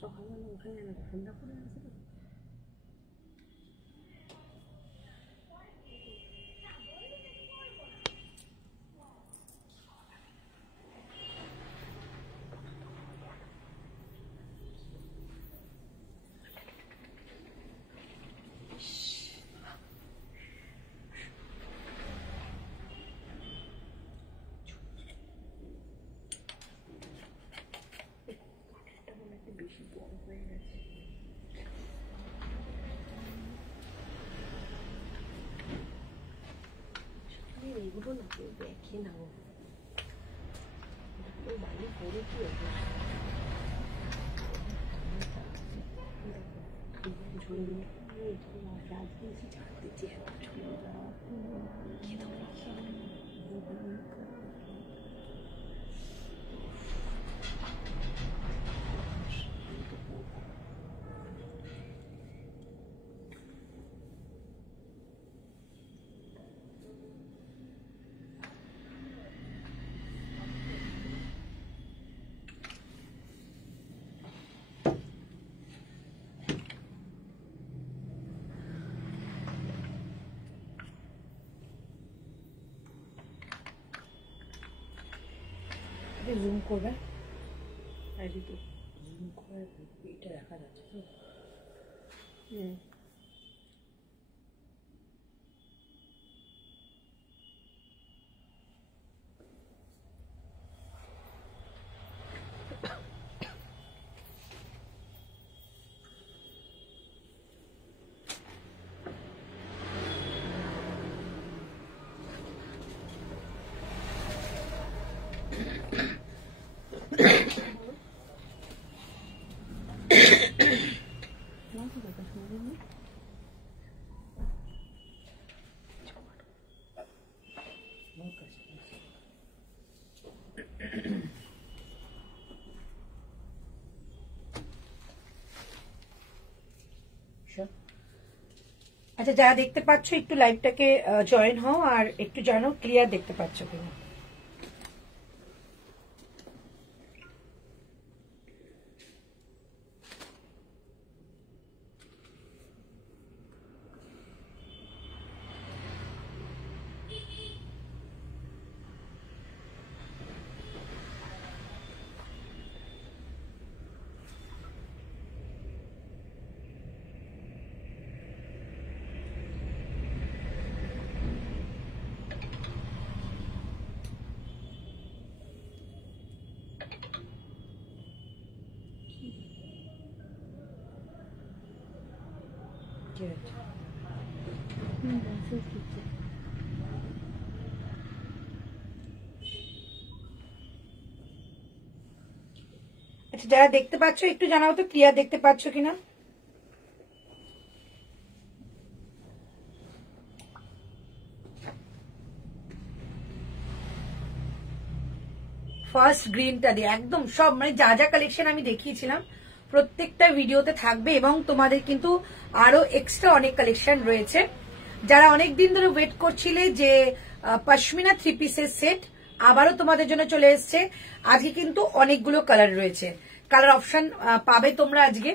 সকালবেলা ওখানে ঠান্ডা পড়ে আছে। বেশি বড় হয়ে গেছে। এইগুলো না কেউ দেখে না, বাড়ি করে কি রাজনীতি ছাড়তে চেয়ে জুম করবে, জুম করে এটা দেখা যাচ্ছে তো। আচ্ছা, যারা দেখতে পাচ্ছ একটু লাইভটাকে জয়েন হও আর একটু জানো ক্লিয়ার দেখতে পাচ্ছ কিনা। আচ্ছা, যারা দেখতে পাচ্ছ একটু জানাও তো ক্লিয়ার দেখতে পাচ্ছ কিনা। ফার্স্ট গ্রিনটা দিয়ে একদম সব মানে যা যা কালেকশন আমি দেখিয়েছিলাম প্রত্যেকটা ভিডিওতে থাকবে এবং তোমাদের কিন্তু আরো এক্সট্রা অনেক কালেকশন রয়েছে। যারা অনেক দিন ধরে ওয়েট করছিলে যে পশমিনা 3 পিসের সেট আবারও তোমাদের জন্য চলে এসছে। আজকে কিন্তু অনেকগুলো কালার রয়েছে, কালার অপশন পাবে তোমরা আজকে।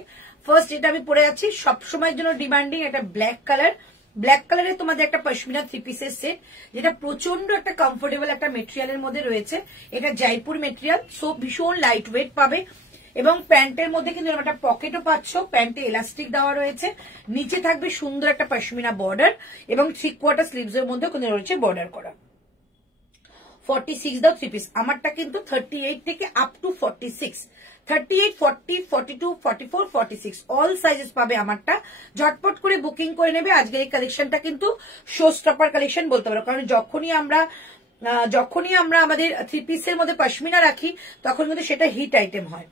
ফার্স্ট এটা আমি পরে আছি সবসময়ের জন্য ডিমান্ডিং, একটা ব্ল্যাক কালার। ব্ল্যাক কালারে তোমাদের একটা পশমিনা 3 পিসের সেট, যেটা প্রচন্ড একটা কমফোর্টেবল একটা মেটেরিয়ালের মধ্যে রয়েছে। এটা জয়পুর মেটেরিয়াল, সো ভীষণ লাইট ওয়েট পাবে এবং প্যান্টের মধ্যে কিন্তু একটা পকেটও পাচ্ছ, প্যান্টে এলাস্টিক দেওয়া রয়েছে, নিচে থাকবে সুন্দর একটা পশমিনা বর্ডার এবং 3/4 স্লিভস এর মধ্যে কিন্তু রয়েছে বর্ডার করা। 46 দাও 3 পিস। আমারটা কিন্তু 38 থেকে আপ টু 46, 38, 40, 42, 44, 46 অল সাইজেস পাবে আমারটা। ঝটপট করে বুকিং করে নেবে। আজকের এই কালেকশনটা কিন্তু শো স্টপার কালেকশন বলতে পারো, কারণ যখনই আমরা আমাদের 3 পিসের মধ্যে পশমিনা রাখি তখন কিন্তু সেটা হিট আইটেম হয়।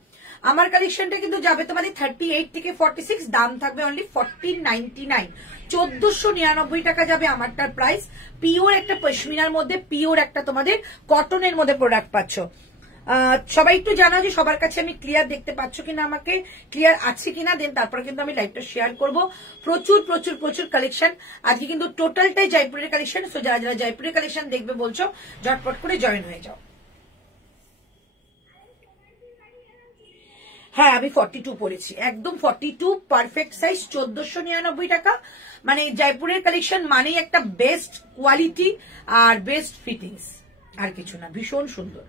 আমার কালেকশনটা কিন্তু যাবে তোমাদের 38 থেকে 46, দাম থাকবে অনলি 1499, 1499 টাকা যাবে আমারটার প্রাইস। পিওর একটা পশমিনার মধ্যে পিওর একটা তোমাদের কটনের মধ্যে প্রোডাক্ট পাচ্ছ। সবাই একটু জানাও যে সবার কাছে আমি ক্লিয়ার দেখতে পাচ্ছ কিনা, আমাকে ক্লিয়ার আছে কিনা, দেন তারপরে কিন্তু আমি লাইভটা শেয়ার করব। প্রচুর প্রচুর প্রচুর কালেকশন আজকে কিন্তু টোটালটাই জয়পুরের কালেকশন। সো যারা যারা জয়পুরের কালেকশন দেখবে বলছো ঝটপট করে জয়েন হয়ে যাও। হ্যাঁ আমি 42 পরেছি, একদম 42 পারফেক্ট সাইজ, 1499 টাকা। মানে জয়পুরের কালেকশন মানেই একটা বেস্ট কোয়ালিটি আর বেস্ট ফিটিংস, আর কিছু না। ভীষণ সুন্দর,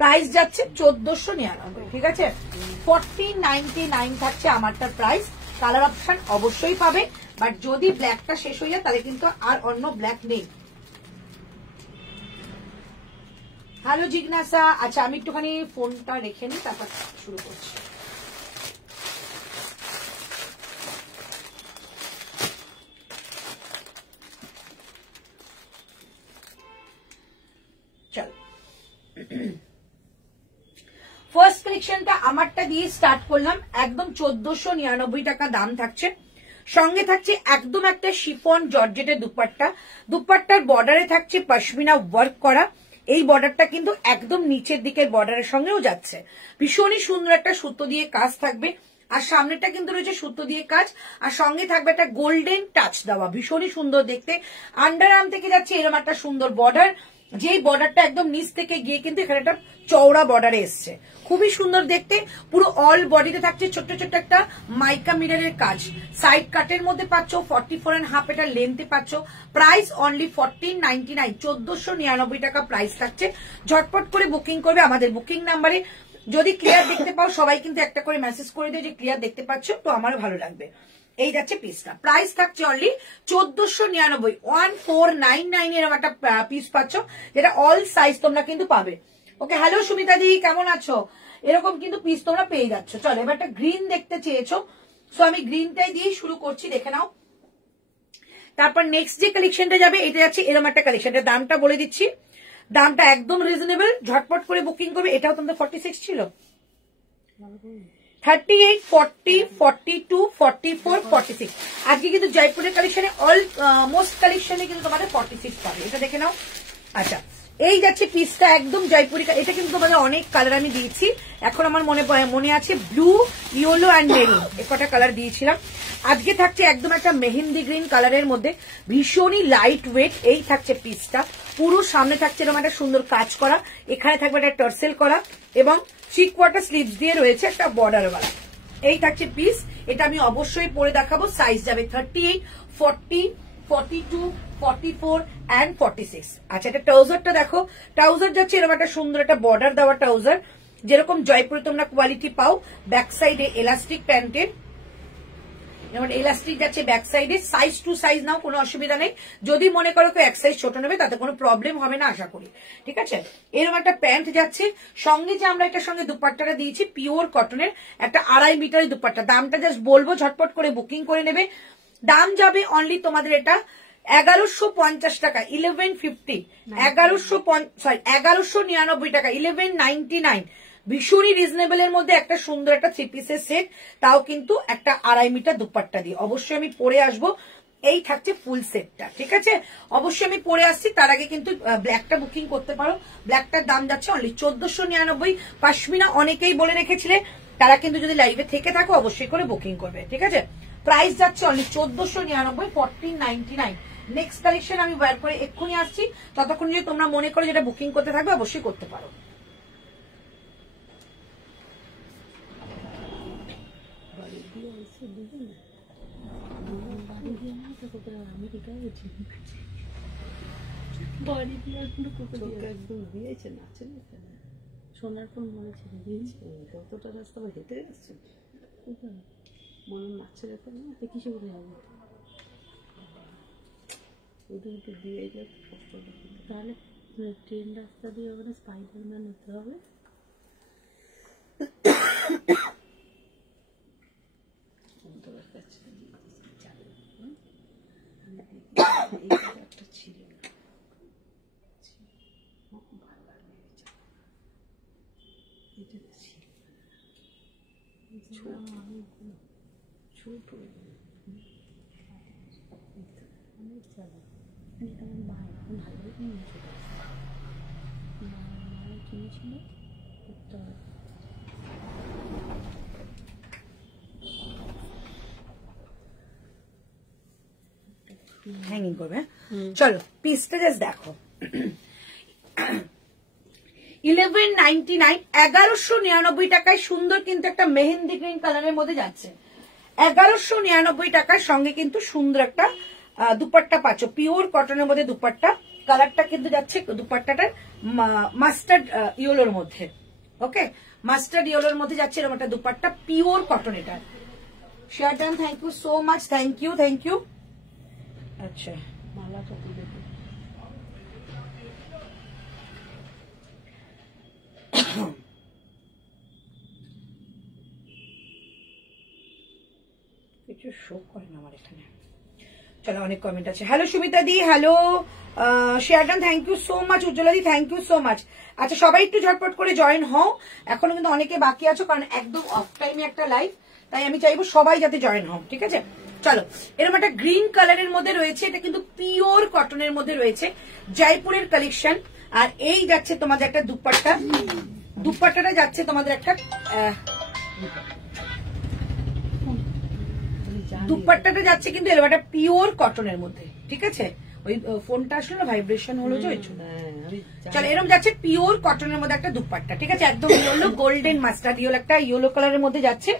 প্রাইস যাচ্ছে 1499, ঠিক আছে। 1499 থাকছে আমারটার প্রাইস। কালার অপশন অবশ্যই পাবে, বাট যদি ব্ল্যাকটা শেষ হয়ে যায় তাহলে কিন্তু আর অন্য ব্ল্যাক নেই। হ্যালো জিজ্ঞাসা, আচ্ছা আমি একটুখানি ফোনটা রেখে নিই, তারপর শুরু করছি। চল ফার্স্ট কালেকশনটা আমারটা দিয়ে স্টার্ট করলাম। একদম 1499 টাকা দাম থাকছে। সঙ্গে থাকছে একদম একটা শিফন জর্জেটের দুপাট্টা। দুপাট্টার বর্ডারে থাকছে পশমিনা ওয়ার্ক করা। এই বর্ডারটা কিন্তু একদম নিচের দিকের বর্ডারের সঙ্গেও যাচ্ছে। ভীষণই সুন্দর একটা সুতো দিয়ে কাজ থাকবে, আর সামনেটা কিন্তু রয়েছে সুতো দিয়ে কাজ, আর সঙ্গে থাকবে একটা গোল্ডেন টাচ দেওয়া, ভীষণই সুন্দর দেখতে। আন্ডার আর্ম থেকে যাচ্ছে এরকম একটা সুন্দর বর্ডার, যেই বর্ডারটা একদম নিচ থেকে গিয়ে কিন্তু এখানে একটা চওড়া বর্ডারে এসছে, খুবই সুন্দর দেখতে। পুরো অল বডিতে থাকছে ছোট্ট ছোট্ট একটা মাইকা মিররের কাজ। সাইড কাটের মধ্যে পাচ্ছ 44.5 এটা লেন্থে পাচ্ছ। প্রাইস অনলি 1499, 1499 টাকা প্রাইস থাকছে। ঝটপট করে বুকিং করবে আমাদের বুকিং নাম্বারে। যদি ক্লিয়ার দেখতে পাও সবাই কিন্তু একটা করে মেসেজ করে দিও যে ক্লিয়ার দেখতে পাচ্ছ, তো আমারও ভালো লাগবে। এই যাচ্ছে পিসটা, প্রাইস থাকছে অনলি 1499, 1499 এরকম একটা পিস পাচ্ছ, যেটা অল সাইজ তোমরা কিন্তু পাবে। ওকে, হ্যালো সুমিতা দি, কেমন আছো? এরকম কিন্তু পিস তোমরা পেয়ে যাচ্ছ। চলো এবার একটা গ্রিন দেখতে চেয়েছো, সো আমি গ্রিনটাই দিয়ে শুরু করছি, দেখে নাও। তারপর নেক্সট যে কালেকশনটা যাবে এটা যাচ্ছে এরকম একটা কালেকশন। দামটা বলে দিচ্ছি, দামটা একদম রিজনেবল, ঝটপট করে বুকিং করবে। এটাও তোমাদের 46 ছিল, 38, 40, 42, 44, 46। আজকে কিন্তু জয়পুরের কালেকশনে অল মোস্ট কালেকশনে কিন্তু তোমাদের 46 পাবে। এটা দেখে নাও। আচ্ছা, এই যাচ্ছে পিসটা একদম জয়পুরি। এটা কিন্তু তোমাদের অনেক কালার আমি দিয়েছি, এখন আমার মনে আছে ব্লু, ইয়েলো অ্যান্ড মেরুন, এ কটা কালার দিয়েছিলাম। আজকে থাকছে একদম একটা মেহেন্দি গ্রিন কালারের মধ্যে, ভীষণই লাইট ওয়েট। এই থাকছে পিসটা, পুরো সামনে থাকছে এরকম একটা সুন্দর কাজ করা, এখানে থাকবে একটা টার্সেল করা, এবং 3 কোয়ার্টার স্লিভস দিয়ে রয়েছে একটা বর্ডার ওয়ালা। এই থাকছে পিস, এটা আমি অবশ্যই পরে দেখাবো। সাইজ যাবে 38, 40, 42, 44 and 46। আচ্ছা, এটা ট্রাউজারটা দেখো, ট্রাউজার যাচ্ছে এরকম একটা সুন্দর একটা বর্ডার দেওয়া ট্রাউজার, যেরকম জয়পুরে তোমরা কোয়ালিটি পাও। ব্যাক সাইডে এলাস্টিক প্যান্টের, যেমন এলাস্টিক যাচ্ছে ব্যাক সাইডে। সাইজ টু সাইজ নাও, কোনো অসুবিধা নেই। যদি মনে করো কেউ এক সাইজ ছোট নেবে তাতে কোনো প্রবলেম হবে না আশা করি, ঠিক আছে। এরকম একটা প্যান্ট যাচ্ছে। সঙ্গে যে আমরা এটার সঙ্গে দুপাট্টাটা দিয়েছি পিওর কটনের একটা 2.5 মিটারের দুপাট্টা। দামটা জাস্ট বলবো, ঝটপট করে বুকিং করে নেবে। দাম যাবে অনলি তোমাদের এটা 1150 টাকা, 1150, 1199 টাকা, 1199। ভীষণই রিজনেবল এর মধ্যে একটা সুন্দর একটা 3 পিসের সেট, তাও কিন্তু একটা 2.5 মিটার দুপাট্টা দিয়ে। অবশ্যই আমি পরে আসবো। এই থাকছে ফুল সেটটা, ঠিক আছে। অবশ্যই আমি পরে আসছি, তার আগে কিন্তু ব্ল্যাকটা বুকিং করতে পারো। ব্ল্যাকটার দাম যাচ্ছে অনলি 1499। পশমিনা অনেকেই বলে রেখেছিলে, তারা কিন্তু যদি লাইভে থেকে থাকো অবশ্যই করে বুকিং করবে, ঠিক আছে। প্রাইস যাচ্ছে অনলি 1499, 1499। নেক্সট কালেকশন আমি বের করে এক্ষুনি আসছি, ততক্ষণ যদি তোমরা মনে করো যেটা বুকিং করতে থাকবে অবশ্যই করতে পারো। সোনার ফোন মনে ছেড়ে দিয়েছে, কতটা রাস্তা হেঁটে যাচ্ছে মনে মাছের এখন না, কিসে করে যাবো? ওদের দিয়ে তাহলে ট্রেন রাস্তা দিয়ে ওখানে স্পাইডারম্যান হতে হবে। একটা ছিল ছোট অনেক চালা, এটা আমার ভাই এখন ভালো কিনেছিল, কিনেছিল হ্যাঙ্গিং করবে। চলো পিসটা জাস্ট দেখো, 1199, 1199 টাকায় সুন্দর কিন্তু একটা মেহেন্দি গ্রিন কালারের মধ্যে যাচ্ছে। 1199 টাকার সঙ্গে কিন্তু সুন্দর একটা দুপাট্টা পাচ্ছ, পিওর কটনের মধ্যে দুপাট্টা। কালারটা কিন্তু যাচ্ছে দুপাট্টাটার মাস্টার্ড ইয়েলোর মধ্যে। ওকে, মাস্টার্ড ইয়েলোর মধ্যে যাচ্ছে এরকম একটা দুপাট্টা, পিওর কটন এটা। শেয়ারডান, thank you so much, thank you, thank you. আচ্ছা, মালাটা তুলে দিই। কিছু শো করে না আমার এখানে। চলো, অনেক কমেন্ট আছে। হ্যালো সুমিতা দি, হ্যালো শেয়ারডান, thank you so much. Ujjwala দি, থ্যাংক ইউ সো মাচ। আচ্ছা, সবাই একটু ঝটপট করে জয়েন হও, এখনো কিন্তু অনেকে বাকি আছো, কারণ একদম অফ টাইমে একটা লাইভ, তাই আমি চাইবো সবাই যাতে জয়েন হও, ঠিক আছে? চলো, এরকম একটা গ্রিন কালারের মধ্যে রয়েছে, এটা কিন্তু পিওর কটনের মধ্যে রয়েছে, জয়পুরের কালেকশন। আর এই যাচ্ছে তোমাদের একটা দুপাট্টা, দুপাট্টাটা যাচ্ছে তোমাদের একটা দুপাট্টাটা যাচ্ছে কিন্তু এরকম একটা পিওর কটনের মধ্যে, ঠিক আছে? ওই ফোনটা আসলে না ভাইব্রেশন হলো যে, চলো, এরকম যাচ্ছে পিওর কটনের মধ্যে একটা দুপাট্টা, ঠিক আছে? একদম ইয়েলো গোল্ডেন মাস্টার্ড ইয়েলো, একটা ইয়েলো কালারের মধ্যে যাচ্ছে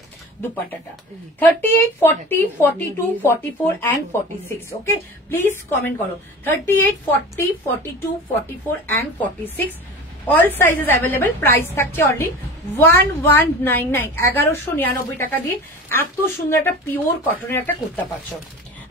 দুপাট্টাটা। 38, 40, 42, 44 and 46। ওকে, প্লিজ কমেন্ট করো। 38, 40, 42, 44 and 46, all sizes available. Price থাকছে অনলি 1199, 1199 টাকা দিয়ে এত সুন্দর একটা পিওর কটনের একটা কুর্তা পাচ্ছ।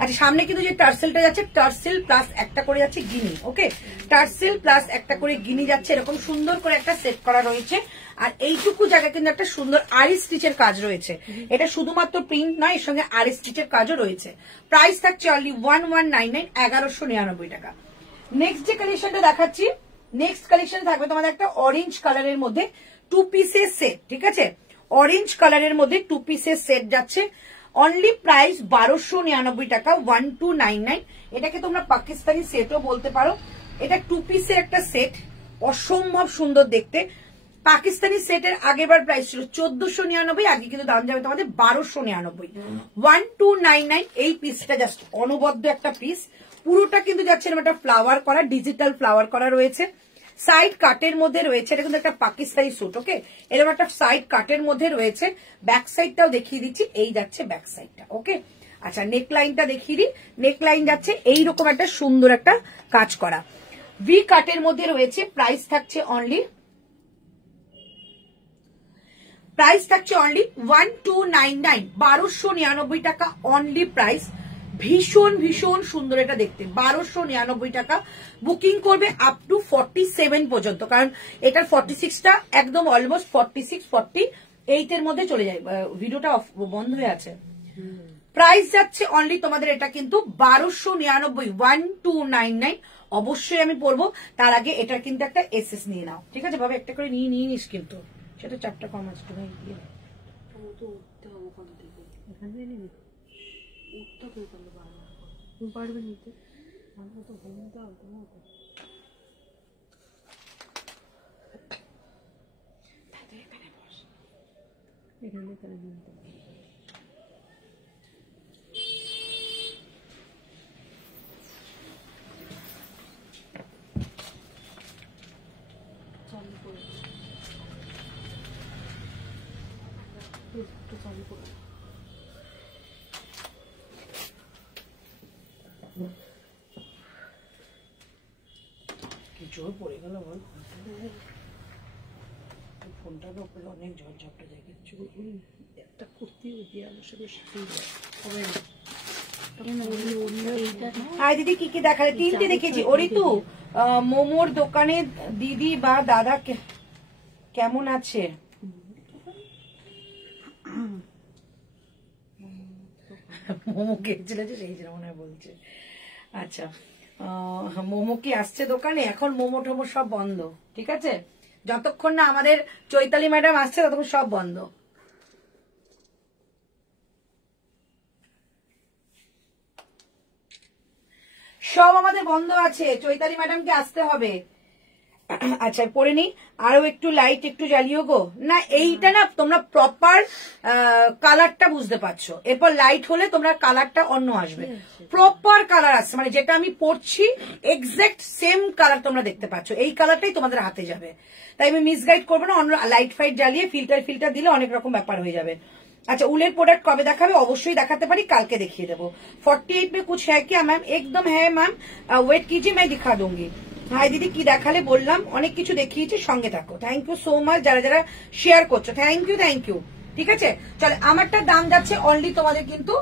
আচ্ছা, সামনে কিন্তু যে টার্সেলটা যাচ্ছে, টার্সেল প্লাস একটা করে যাচ্ছে গিনি। ওকে, টার্সেল প্লাস একটা করে গিনি যাচ্ছে, এরকম সুন্দর করে একটা সেট করা রয়েছে। আর এইটুকু জায়গা কিন্তু একটা সুন্দর আরি স্টিচের কাজ রয়েছে। এটা শুধুমাত্র প্রিন্ট নয়, এর সঙ্গে আরি স্টিচের কাজও রয়েছে। প্রাইস থাকছে অনলি 1199, 1199 টাকা। নেক্সট যে কালেকশনটা দেখাচ্ছি, নেক্সট কালেকশন থাকবে তোমাদের একটা অরেঞ্জ কালারের মধ্যে টু পিসের সেট, ঠিক আছে? অরেঞ্জ কালারের মধ্যে টু পিসের সেট যাচ্ছে, অনলি প্রাইস 1299 টাকা, 1299। এটাকে তোমরা পাকিস্তানি সেটও বলতে পারো। এটা টু পিসের একটা সেট, অসম্ভব সুন্দর দেখতে। পাকিস্তানি সেটের আগেরবার প্রাইস ছিল 1499, আগে কিন্তু দাম যাবে তোমাদের 1299। 1299 এই পিসটা জাস্ট অনবদ্য একটা পিস, পুরোটা কিন্তু যাচ্ছে এরকম একটা ফ্লাওয়ার করা, ডিজিটাল ফ্লাওয়ার করা রয়েছে, সাইড কাটের মধ্যে রয়েছে। এটা কিন্তু একটা পাকিস্তানি স্যুট। ওকে, এরকম একটা সাইড কাটের মধ্যে রয়েছে। ব্যাক সাইডটাও দেখিয়ে দিচ্ছি, এই যাচ্ছে ব্যাক সাইডটা। ওকে, আচ্ছা, নেক লাইনটা দেখিয়ে দিই। নেক লাইন যাচ্ছে এইরকম একটা সুন্দর একটা কাজ করা, ভি কাটের মধ্যে রয়েছে। প্রাইস থাকছে অনলি 1299, 1299 টাকা অনলি প্রাইস। ভীষণ ভীষণ সুন্দর এটা দেখতে, 1299 টাকা। বুকিং করবে আপ টু 47 পর্যন্ত, কারণ এটার 46টা একদম অলমোস্ট 46, 48 এর মধ্যে চলে যায়। ভিডিওটা বন্ধ হয়ে আছে। প্রাইস যাচ্ছে অনলি তোমাদের এটা কিন্তু 1299, 1299। অবশ্যই আমি পড়বো, তার আগে এটার কিন্তু একটা এসএস নিয়ে নাও, ঠিক আছে? ভাবে একটা করে নিয়ে নিস, কিন্তু সেটা চাপটা কম আছে। ভাই গিয়ে তো উঠতে হবে ওখান থেকে, এখান থেকে নিবি, উঠতে হবে তাহলে বারবার তুমি পারবে নিতে, আমার তো ঘুমতে হবে না। এখানে এখানে নিতে চালু করে চালু করে কি জোর পড়ে গেল বল, ফোনটার উপরে অনেক ঝড়ঝাপটা যায়। কিছু একটা কুর্তি দেওয়ালের সাথে শিখিয়ে যায় হবে না। হাই দিদি, কি কি দেখালে? তিনটে দেখেছি। অরিতু, মোমোর দোকানে দিদি বা দাদা কেমন আছে? মোমো খেয়েছিল যে, সেই মনে হয় বলছে। আচ্ছা, মোমো কি আসছে দোকানে? এখন মোমো টোমো সব বন্ধ, ঠিক আছে? যতক্ষণ না আমাদের চৈতালি ম্যাডাম আসছে ততক্ষণ সব বন্ধ। সব আমাদের বন্ধ আছে, চৈতালি ম্যাডামকে আসতে হবে। আচ্ছা পরে নি, আরো একটু লাইট একটু জ্বালিও গো। না এইটা না তোমরা প্রপার কালারটা বুঝতে পারছো, এরপর লাইট হলে তোমরা কালারটা অন্য আসবে, প্রপার কালার আসছে, মানে যেটা আমি পরছি এক্সাক্ট সেম কালার তোমরা দেখতে পাচ্ছ, এই কালারটাই তোমাদের হাতে যাবে। তাই আমি মিসগাইড করবো না, অন্য লাইট ফাইট জ্বালিয়ে ফিল্টার দিলে অনেক রকম ব্যাপার হয়ে যাবে। अच्छा उलेर प्रोडक्ट कब देखाबे अवश्य देखाते पारी, कालके देखिए देबो। 48 में कुछ है क्या मैम? एकदम है मैम, वेट कीजिए मैं दिखा दूंगी। हाय दीदी की देखाले बोललाम अनेक किछु देखिয়েছি, সঙ্গে থাকো। थैंक यू सो मच যারা যারা শেয়ার করছো, থ্যাংক ইউ। ঠিক আছে চলে, আমারটার দাম যাচ্ছে অনলি তোমাদের কিন্তু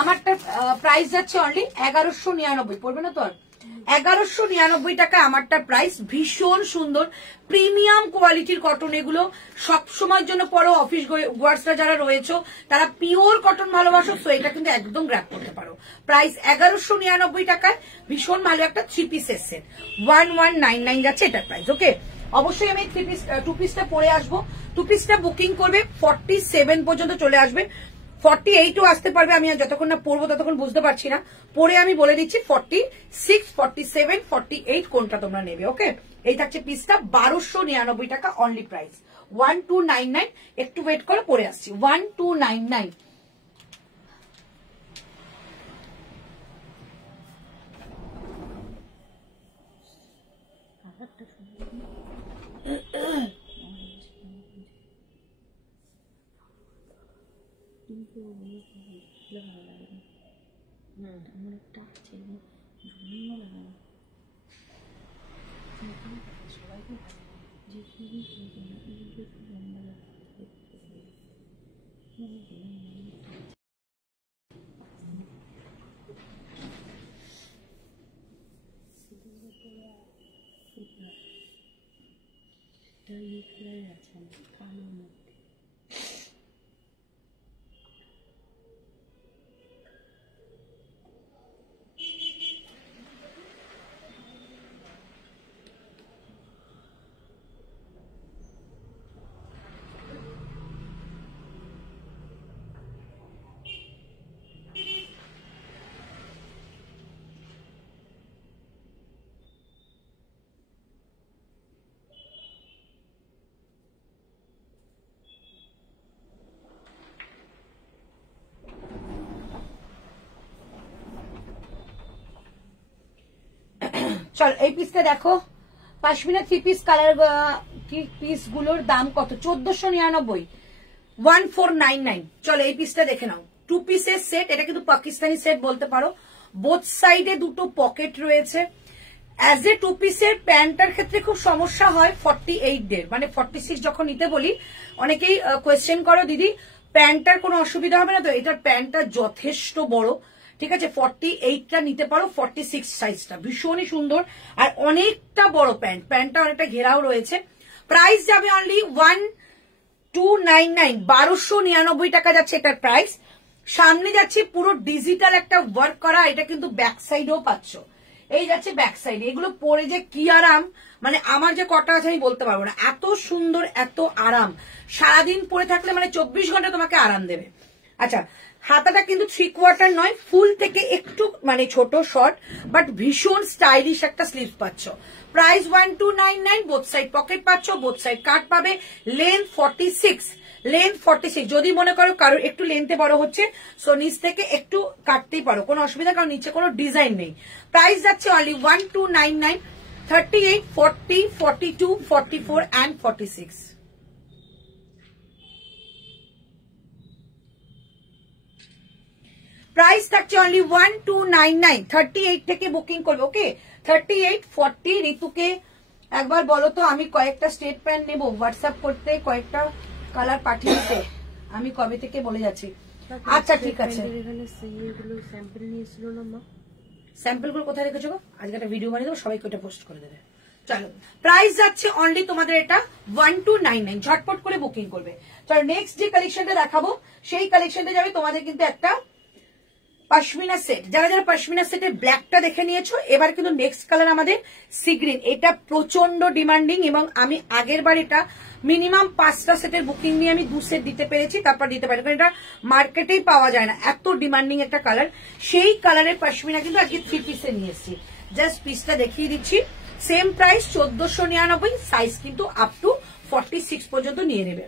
আমারটার প্রাইস যাচ্ছে অনলি 1199, পড়বে না তো আর 1199 টাকা আমারটার প্রাইস। ভীষণ সুন্দর প্রিমিয়াম কোয়ালিটির কটন, এগুলো সব সময়ের জন্য পরো, অফিস গোয়ার্সরা যারা রয়েছে তারা পিওর কটন ভালোবাসো, তো এটা কিন্তু একদম গ্র্যাব করতে পারো। প্রাইস 1199 টাকায় ভীষণ ভালো একটা 3 পিসের সেট, 1199 যাচ্ছে এটার প্রাইস। ওকে অবশ্যই আমি 2 পিসটা পরে আসবো, 2 পিসটা বুকিং করবে 47 পর্যন্ত চলে আসবে, 48ও আসতে পারবে, আমি যতক্ষণ না পড়বো ততক্ষণ বুঝতে পারছি না, পরে আমি বলে দিচ্ছি 46, 47, 48 কোনটা তোমরা নেবে। ওকে এই থাকছে পিসটা 1299 টাকা অনলি প্রাইস, 1299। একটু ওয়েট করে পরে আসছি, 1299। চল এই পিসটা দেখো, পাশমিনা 3 পিস কালার পিস গুলোর দাম কত? 1499, 1499। চলো এই পিসটা দেখে নাও, 2 পিসের সেট, এটা কিন্তু পাকিস্তানি সেট বলতে পারো, বোথ সাইডে দুটো পকেট রয়েছে। অ্যাজ এ 2 পিসের প্যান্টটার ক্ষেত্রে খুব সমস্যা হয় 48 ডের, মানে 46 যখন নিতে বলি অনেকেই কোয়েশ্চেন করো দিদি প্যান্টটার কোনো অসুবিধা হবে না তো? এটার প্যান্টটা যথেষ্ট বড়, ঠিক আছে, 48টা নিতে পারো, 46 সাইজটা ভীষণই সুন্দর আর অনেকটা বড় প্যান্টটা অনেকটা ঘেরাও রয়েছে। প্রাইস যাবে অনলি 1299, 1299 টাকা যাচ্ছে এটার প্রাইস। সামনে যাচ্ছে পুরো ডিজিটাল একটা ওয়ার্ক করা, এটা কিন্তু ব্যাক সাইডেও পাচ্ছ, এই যাচ্ছে ব্যাক সাইড। এগুলো পরে যে কি আরাম, মানে আমার যে কটা আছে আমি বলতে পারবো না, এত সুন্দর এত আরাম, সারাদিন পরে থাকলে মানে 24 ঘন্টা তোমাকে আরাম দেবে। আচ্ছা হাতাটা কিন্তু 3/4 নয়, ফুল থেকে একটু মানে ছোট শর্ট, বাট ভীষণ স্টাইলিশ একটা স্লিভস পাচ্ছ। প্রাইস 1299, বোথ সাইড পকেট পাচ্ছ, বোথ সাইড কাট পাবে, লেন্থ 46, যদি মনে করো কারোর একটু লেন্থে বড় হচ্ছে সো নিচ থেকে একটু কাটতেই পারো, কোনো অসুবিধা, কারণ নিচে কোনো ডিজাইন নেই। প্রাইস যাচ্ছে অনলি 1299, 38, 40, 42, 44 and 46। প্রাইস থাকছে অনলি 1299, 38 থেকে বুকিং করবে। ওকে 38, 40। ঋতুকে একবার বলো তো, আমি কয়েকটা স্টেট প্যান্ট নেবো, হোয়াটসঅ্যাপ করতে কয়েকটা কালার পাঠিয়ে দিতে, আমি কবে থেকে বলে যাচ্ছি। আচ্ছা ঠিক আছে, স্যাম্পল গুলো কোথায় রেখেছো? আজকে একটা ভিডিও বানিয়ে দেবো, সবাইকে ওটা পোস্ট করে দেবে। চলো প্রাইস যাচ্ছে অনলি তোমাদের এটা 1299, ঝটপট করে বুকিং করবে। চলো নেক্সট যে কালেকশনটা দেখাবো সেই কালেকশনটা যাবে তোমাদের কিন্তু একটা পশমিনা সেট। যারা যারা পশমিনা সেটের ব্ল্যাকটা দেখে নিয়েছো, এবার কিন্তু নেক্সট কালার আমাদের সি গ্রিন। এটা প্রচন্ড ডিমান্ডিং এবং আমি আগের বার এটা মিনিমাম 5টা সেটের বুকিং নিয়ে আমি 2 সেট দিতে পেরেছি, তারপর দিতে পারি, কারণ এটা মার্কেটেই পাওয়া যায় না, এত ডিমান্ডিং একটা কালার। সেই কালারের পশমিনা কিন্তু আজকে 3 পিসে নিয়ে এসেছি, জাস্ট পিসটা দেখিয়ে দিচ্ছি। সেম প্রাইস 1499, সাইজ কিন্তু আপ টু 46 পর্যন্ত নিয়ে নেবে।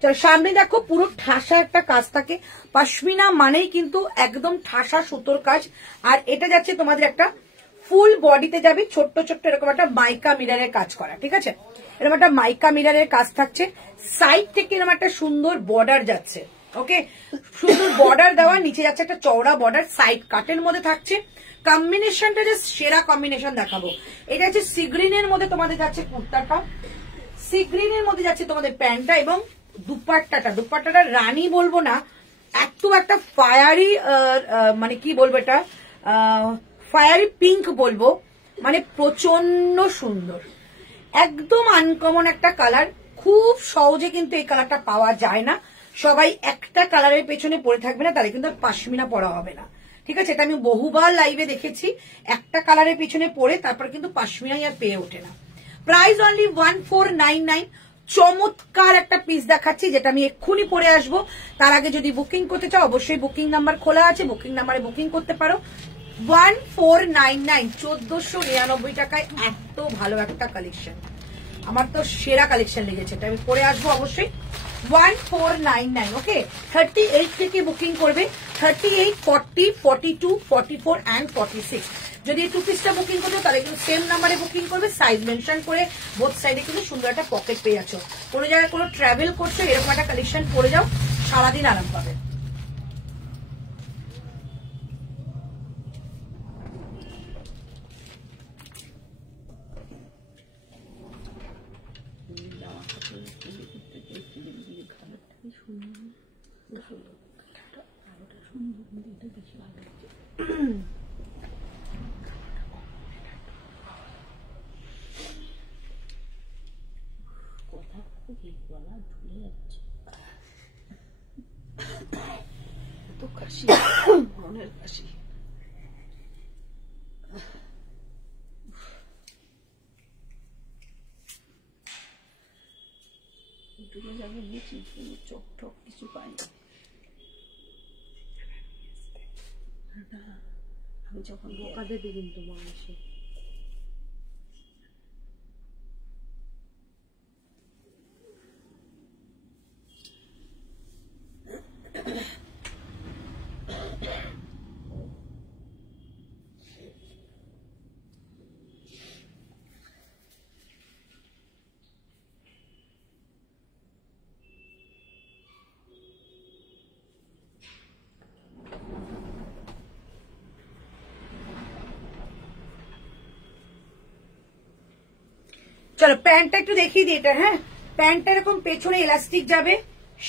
চলো সামনে দেখো পুরো ঠাসা একটা কাজ থাকে, পশমিনা মানেই কিন্তু একদম ঠাসা সুতোর কাজ। আর এটা যাচ্ছে তোমাদের একটা ফুল বডিতে যাবে ছোট্ট ছোট্ট এরকম একটা মাইকা মিররের কাজ করা, ঠিক আছে, এরকম একটা মাইকা মিররের কাজ থাকছে। সাইড থেকে এরকম একটা সুন্দর বর্ডার যাচ্ছে, ওকে, সুন্দর বর্ডার দেওয়া, নিচে যাচ্ছে একটা চওড়া বর্ডার, সাইড কাটের মধ্যে থাকছে। কম্বিনেশনটা যে সেরা কম্বিনেশন দেখাবো, এটা হচ্ছে সি গ্রিনের মধ্যে তোমাদের যাচ্ছে কুর্তাটা, সি গ্রিনের মধ্যে যাচ্ছে তোমাদের প্যান্টটা, এবং দুপাট্টাটা রানী বলবো না, এত একটা ফায়ারি মানে কি বলবো, এটা ফায়ারি পিঙ্ক বলবো, মানে প্রচন্ড সুন্দর, একদম আনকমন একটা কালার। খুব সহজে কিন্তু এই কালারটা পাওয়া যায় না, সবাই একটা কালারের পেছনে পড়ে থাকবে না, তাহলে কিন্তু পাশমিনা পরা হবে না, ঠিক আছে। এটা আমি বহুবার লাইভে দেখেছি, একটা কালারের পিছনে পড়ে তারপর কিন্তু পাশমিনাই আর পেয়ে ওঠে না। Price only 1499। চমৎকার একটা পিস দেখাচ্ছি যেটা আমি এক্ষুনি পরে আসবো। তার আগে যদি বুকিং করতে চাও অবশ্যই বুকিং নাম্বার খোলা আছে, বুকিং নাম্বারে বুকিং করতে পারো। 1499, 1499 টাকায় এত ভালো একটা কালেকশন, আমার তো সেরা কালেকশন লেগেছে, এটা আমি পরে আসবো অবশ্যই। 1499, ওকে। 38 থেকে বুকিং করবে, 38, 40, 42, 44 and 46। যদি এই 2 পিসটা বুকিং করবে তাহলে কিন্তু সেম নাম্বারে বুকিং করবে, সাইজ মেনশন করে বোথ সাইডে কিন্তু সুন্দর একটা পকেট পেয়ে যাচ্ছ। কোনো জায়গায় কোনো ট্রাভেল করছো এরকম একটা কালেকশন পরে যাও, সারাদিন আরাম পাবে। মনের কাশি। দুটো জায়গায় নিয়েছি, চোখ ঠোক কিছু পাইনি। আমি যখন বোকা দেবে কিন্তু মানুষে চলো প্যান্টটা একটু দেখিয়ে দিই এটা, হ্যাঁ, প্যান্টটা এরকম পেছনে ইলাস্টিক যাবে,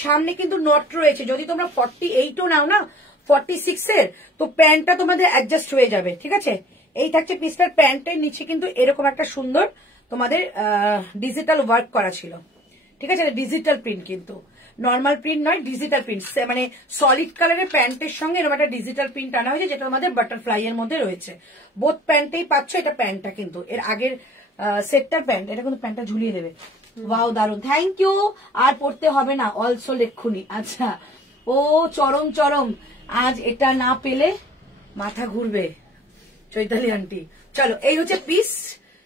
সামনে কিন্তু নট রয়েছে। যদি তোমরা 48ও নাও না 46 এর, তো প্যান্টটা তোমাদের অ্যাডজাস্ট হয়ে যাবে, ঠিক আছে। এই থাকছে পিসটার, প্যান্টের নিচে কিন্তু এরকম একটা সুন্দর তোমাদের ডিজিটাল ওয়ার্ক করা ছিল, ঠিক আছে, ডিজিটাল প্রিন্ট, কিন্তু নর্মাল প্রিন্ট নয়, ডিজিটাল প্রিন্ট, মানে সলিড কালারের প্যান্টের সঙ্গে এরকম একটা ডিজিটাল প্রিন্ট আনা হয়েছে, যেটা আমাদের বাটারফ্লাই এর মধ্যে রয়েছে। বোথ প্যান্টেই পাচ্ছ, এটা প্যান্টটা কিন্তু এর আগের সেটটার প্যান্ট, এটা কিন্তু প্যান্টটা ঝুলিয়ে দেবে। ওয়াও দারুন, থ্যাংক ইউ। আর পড়তে হবে না, অলসো লেখুনি। আচ্ছা, ও চরম চরম, আজ এটা না পেলে মাথা ঘুরবে চৈতালি আন্টি। চলো এই হচ্ছে পিস,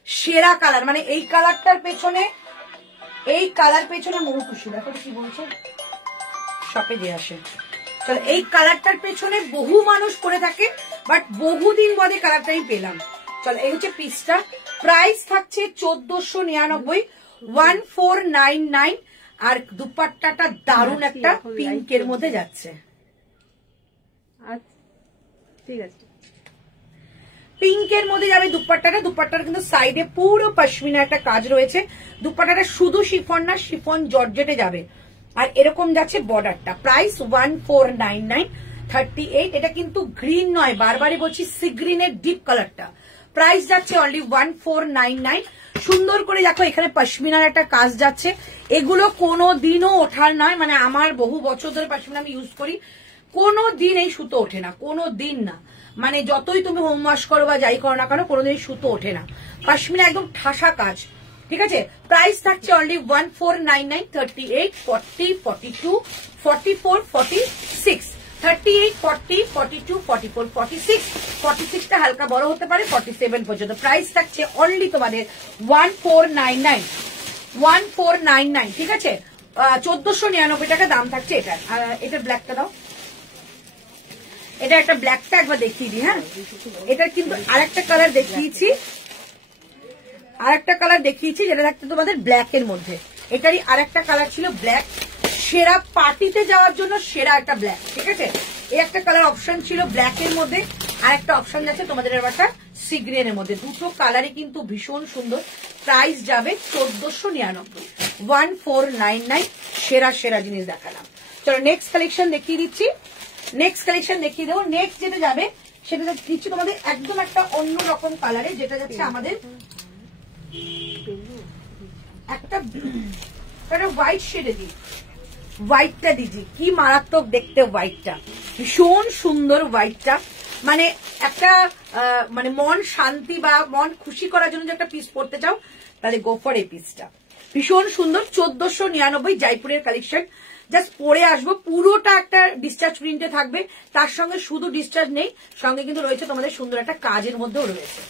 সেরা কালার, মানে এই কালারটার পেছনে, এই কালার পেছনে মৌকুশি, দেখো কি বলছে, শপে দিয়ে আসে। চলো এই কালারটার পেছনে বহু মানুষ করে থাকে, বাট বহুদিন বাদে কালারটাই পেলাম। চলো এই হচ্ছে পিসটা, প্রাইস থাকছে 1499, 1499। আর দুপাট্টাটা দারুণ একটা পিঙ্কের মধ্যে যাচ্ছে, ঠিক আছে, পিঙ্কের মধ্যে যাবে দুপাট্টাটা। দুপাট্টার কিন্তু সাইডে পুরো পশমিনা একটা কাজ রয়েছে, দুপাট্টাটা শুধু শিফন না, শিফন জর্জেটে যাবে। আর এরকম যাচ্ছে বর্ডারটা। প্রাইস 1499, 38। এটা কিন্তু গ্রিন নয়, বারবারই বলছি, সি গ্রিনের ডিপ কালারটা। প্রাইস যাচ্ছে অনলি 1499। সুন্দর করে দেখো এখানে পশমিনার একটা কাজ যাচ্ছে, এগুলো কোনো দিনও ওঠার নয়, মানে আমার বহু বছর ধরে পশমিনা আমি ইউজ করি, কোনো দিন এই সুতো ওঠে না, কোনো দিন না, মানে যতই তুমি হোম ওয়াশ করো বা যাই করো না কেন, কোনোদিন এই সুতো ওঠে না। পশমিনা একদম ঠাসা কাজ, ঠিক আছে। প্রাইস থাকছে অনলি 1499, 38, 40, 42, 44, 46। 38, 40, 42, 44, 46, 46টা হালকা বড় হতে পারে 47 পর্যন্ত। প্রাইস থাকছে অনলি তোমাদের 1499, 1499, ঠিক আছে? 1499 টাকা দাম থাকছে এটা। এটার ব্ল্যাকটা দাও, এটা একটা ব্ল্যাকটা একবার দেখিয়ে দিই। হ্যাঁ, এটার কিন্তু আরেকটা কালার দেখিয়েছি, যেটা থাকছে তোমাদের ব্ল্যাকের মধ্যে। এটারই আরেকটা কালার ছিল ব্ল্যাক, সেরা পার্টিতে যাওয়ার জন্য সেরা একটা ব্ল্যাক, ঠিক আছে? এই একটা কালার অপশন ছিল ব্ল্যাকের মধ্যে, আর একটা অপশন যাচ্ছে তোমাদের একটা সি গ্রিনের মধ্যে। দুটো কালারই কিন্তু ভীষণ সুন্দর। প্রাইস যাবে 1499, 1499। সেরা সেরা জিনিস দেখালাম। চলো নেক্সট কালেকশন দেখিয়ে দিচ্ছি, নেক্সট কালেকশন দেখিয়ে দেবো। নেক্সট যেটা যাবে সেটা দিচ্ছি তোমাদের একদম একটা অন্য রকম কালারে, যেটা যাচ্ছে আমাদের একটা হোয়াইট শেডে দিই। হোয়াইটটা দিজি, কি মারাত্মক দেখতে হোয়াইটটা, ভীষণ সুন্দর হোয়াইটটা। মানে একটা মানে মন শান্তি বা মন খুশি করার জন্য যে একটা পিস পরতে চাও, তাহলে গো ফর এই পিসটা। ভীষণ সুন্দর, 1499 জয়পুরের কালেকশন। জাস্ট পরে আসবো, পুরোটা একটা ডিসচার্জ প্রিন্টে থাকবে। তার সঙ্গে শুধু ডিসচার্জ নেই, সঙ্গে কিন্তু রয়েছে তোমাদের সুন্দর একটা কাজের মধ্যেও রয়েছে।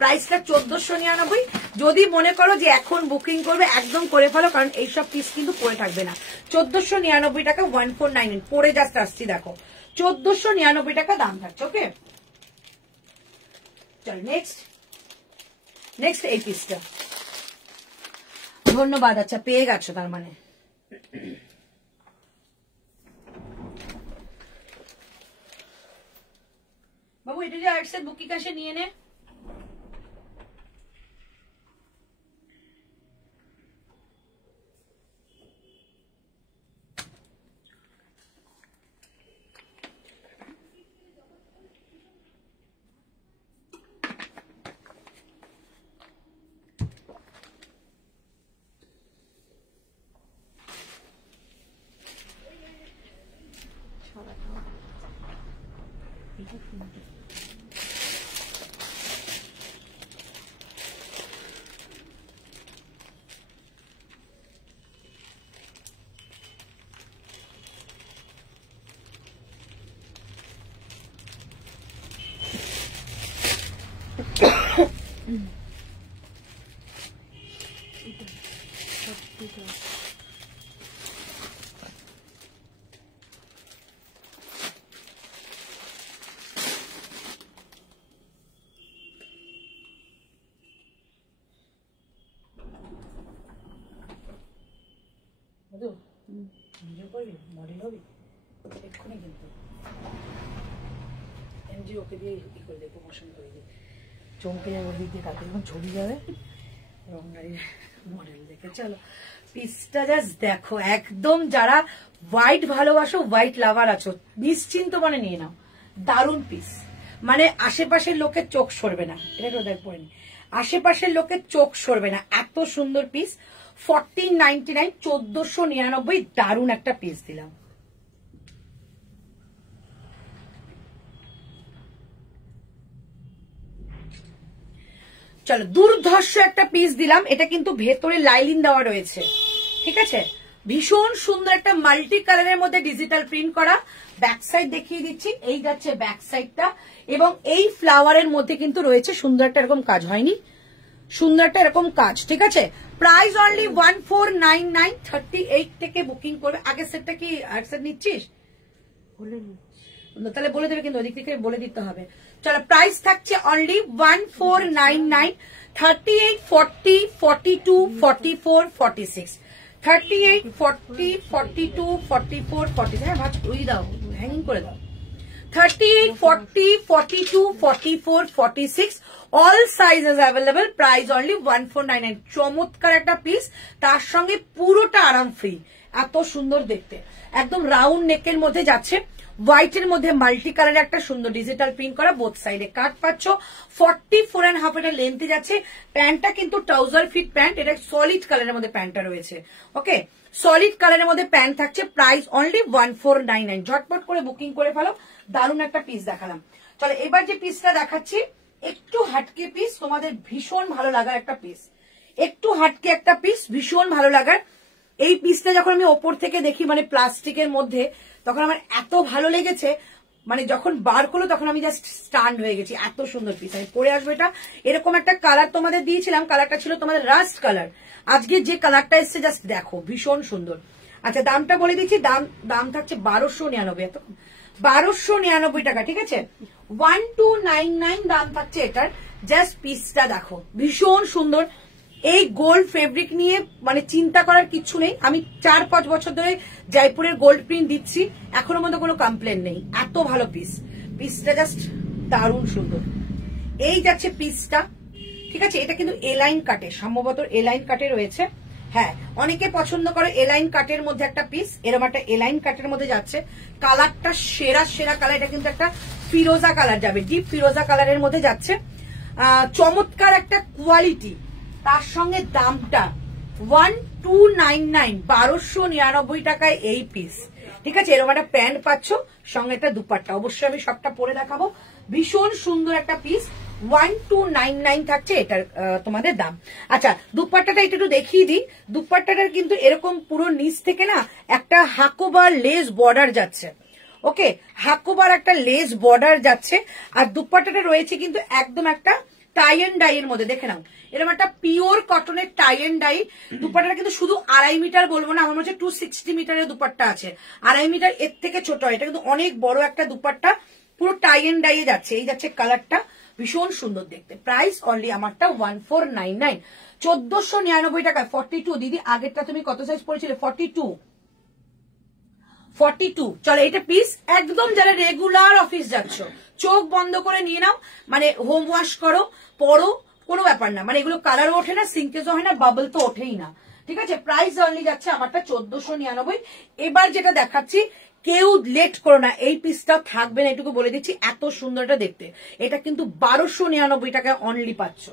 প্রাইসটা 1499। যদি মনে করো যে এখন বুকিং করবে, একদম করে ফেলো, কারণ এইসব পিস কিন্তু পরে থাকবে না। 1499 টাকা, 1499 পরে জাস্ট আসছি দেখো, 1499 টাকা দাম থাকছে। ওকে, চল নেক্সট এই পিসটা। ধন্যবাদ। আচ্ছা, পেয়ে গেছো তার মানে। বাবু এটা যে আর্টসের বুকিং আসে নিয়ে নে। মডেল হবি এক্ষুনি, কিন্তু এমজি ওকে দিয়ে ই করে দিয়ে প্রমোশন করে দিয়ে চমকে যাবে, ওই দিক দিয়ে কালকে যখন ছবি যাবে রং গাড়ির মডেল দেখে। চলো পিসটা জাস্ট দেখো, একদম যারা হোয়াইট ভালোবাসো, হোয়াইট লাভার আছো, নিশ্চিন্ত মানে নিয়ে নাও। দারুণ পিস, মানে আশেপাশের লোকের চোখ সরবে না। এটা তো দেখ পড়েনি, আশেপাশের লোকের চোখ সরবে না, এত সুন্দর পিস। 1499, 1499, দারুণ একটা পিস দিলাম। চলো দুর্ধর্ষ একটা পিস দিলাম। এটা কিন্তু ভেতরে লাইলিন দেওয়া রয়েছে, ঠিক আছে? ভীষণ সুন্দর একটা মাল্টি কালারের মধ্যে ডিজিটাল প্রিন্ট করা। ব্যাক সাইড দেখিয়ে দিচ্ছি, এই যাচ্ছে ব্যাক সাইডটা, এবং এই ফ্লাওয়ারের মধ্যে কিন্তু রয়েছে সুন্দর একটা এরকম কাজ, হয়নি? সুন্দর একটা এরকম কাজ, ঠিক আছে? Price only 1499। 38 থেকে বুকিং করবে। আগের সেটটা কি আর সেট নিচ্ছিস? তাহলে বলে দেবে, কিন্তু ওদিক থেকে বলে দিতে হবে। চলো প্রাইস থাকছে অনলি 1499। 38, 40, 42, 44, 46, 38, 40, 42, 44, 46। হ্যাঁ ভাজ ওই দাও, হ্যাঙ্গিং করে দাও। 38, 40, 42, 44, 46, all sizes available. Price only 1499। চমৎকার একটা পিস, তার সঙ্গে পুরোটা আরাম ফ্রি, এত সুন্দর দেখতে। একদম রাউন্ড নেকের মধ্যে যাচ্ছে, হোয়াইটের মধ্যে মাল্টি কালারের একটা সুন্দর ডিজিটাল প্রিন্ট করা, বোথ সাইডে কাট পাচ্ছ। 44.5 এটা লেন্থে যাচ্ছে। প্যান্টটা কিন্তু ট্রাউজার ফিট প্যান্ট, এটা সলিড কালারের মধ্যে প্যান্টটা রয়েছে। ওকে, সলিড কালারের মধ্যে প্যান্ট থাকছে। Price only 1499। ঝটপট করে বুকিং করে ফেলো। দারুণ একটা পিস দেখালাম। চলো এবার যে পিসটা দেখাচ্ছি, একটু হাটকে পিস, তোমাদের ভীষণ ভালো লাগার একটা পিস, একটু হাটকে একটা পিস, ভীষণ ভালো লাগার। এই পিসটা যখন আমি ওপর থেকে দেখি মানে প্লাস্টিকের মধ্যে, তখন আমার এত ভালো লেগেছে, মানে যখন বার করলো তখন আমি জাস্ট স্টান্ড হয়ে গেছি, এত সুন্দর পিস। আমি পরে আসবো এটা। এরকম একটা কালার তোমাদের দিয়েছিলাম, কালারটা ছিল তোমাদের রাস্ট কালার। আজকে যে কালারটা এসছে জাস্ট দেখো, ভীষণ সুন্দর। আচ্ছা দামটা বলে দিচ্ছি, দাম থাকছে 1299, এত 1299 টাকা, ঠিক আছে। 1299 দাম থাকছে এটার। জাস্ট পিসটা দেখো, ভীষণ সুন্দর। এই গোল্ড ফেব্রিক নিয়ে মানে চিন্তা করার কিছু নেই। আমি 4-5 বছর ধরে জয়পুরের গোল্ড প্রিন্ট দিচ্ছি, এখনো মধ্যে কোনো কমপ্লেন নেই, এত ভালো পিস। পিসটা জাস্ট দারুণ সুন্দর। এই যাচ্ছে পিসটা, ঠিক আছে। এটা কিন্তু এলাইন কাটে, সম্ভবত এলাইন কাটে রয়েছে। হ্যাঁ, অনেকে পছন্দ করে এলাইন কাটের মধ্যে একটা পিস, এরকম একটা এলাইন কাটের মধ্যে যাচ্ছে। কালারটা সেরা কালার, এটা কিন্তু একটা ফিরোজা কালার যাবে, ডিপ ফিরোজা কালারের মধ্যে যাচ্ছে। চমৎকার একটা কোয়ালিটি, তার সঙ্গে দামটা 1299, 1299 টাকায় এই পিস, ঠিক আছে। এরকম একটা প্যান্ট পাচ্ছ, সঙ্গে একটা দুপাট্টা। অবশ্যই আমি সবটা পরে দেখাবো। ভীষণ সুন্দর একটা পিস, 1299 থাকছে এটার তোমাদের দাম। আচ্ছা দুপাট্টাটা একটু দেখিয়ে দিই। দুপাট্টাটার কিন্তু এরকম পুরো নিচ থেকে না একটা হাকোবার লেস বর্ডার যাচ্ছে, ওকে, হাকোবার একটা লেস বর্ডার যাচ্ছে। আর দুপাট্টাটা রয়েছে কিন্তু একদম একটা টাই এন্ড ডাই এর মধ্যে, দেখে নাও, এরকম একটা পিওর কটনের টাই এন্ড ডাই। দুপাট্টাটা কিন্তু শুধু 2.5 মিটার বলবো না, আমার মনে হচ্ছে 260 মিটারের দুপাট্টা আছে। 2.5 মিটার এর থেকে ছোট হয়, এটা কিন্তু অনেক বড় একটা দুপাট্টা, পুরো টাই এন্ড ডাই এ যাচ্ছে। এই যাচ্ছে কালারটা, ভীষণ সুন্দর দেখতে। প্রাইস অনলি আমারটা 1499, 1499 টাকায় 42। দিদি আগেরটা তুমি কত সাইজ পড়েছিলে? 42। চলো এটা পিস একদম, যারা রেগুলার অফিস যাচ্ছ চোখ বন্ধ করে নিয়ে নাও, মানে হোম ওয়াশ করো, পরো, কোনো ব্যাপার না, মানে এগুলো কালারও ওঠে না, সিঙ্কেজও হয় না, বাবল তো ওঠেই না, ঠিক আছে। প্রাইস অনলি যাচ্ছে আমারটা 1499। এবার যেটা দেখাচ্ছি, কেউ লেট করো না, এই পিসটা থাকবে না, এটুকু বলে দিচ্ছি, এত সুন্দর এটা দেখতে। এটা কিন্তু 1299 টাকায় অনলি পাচ্ছ।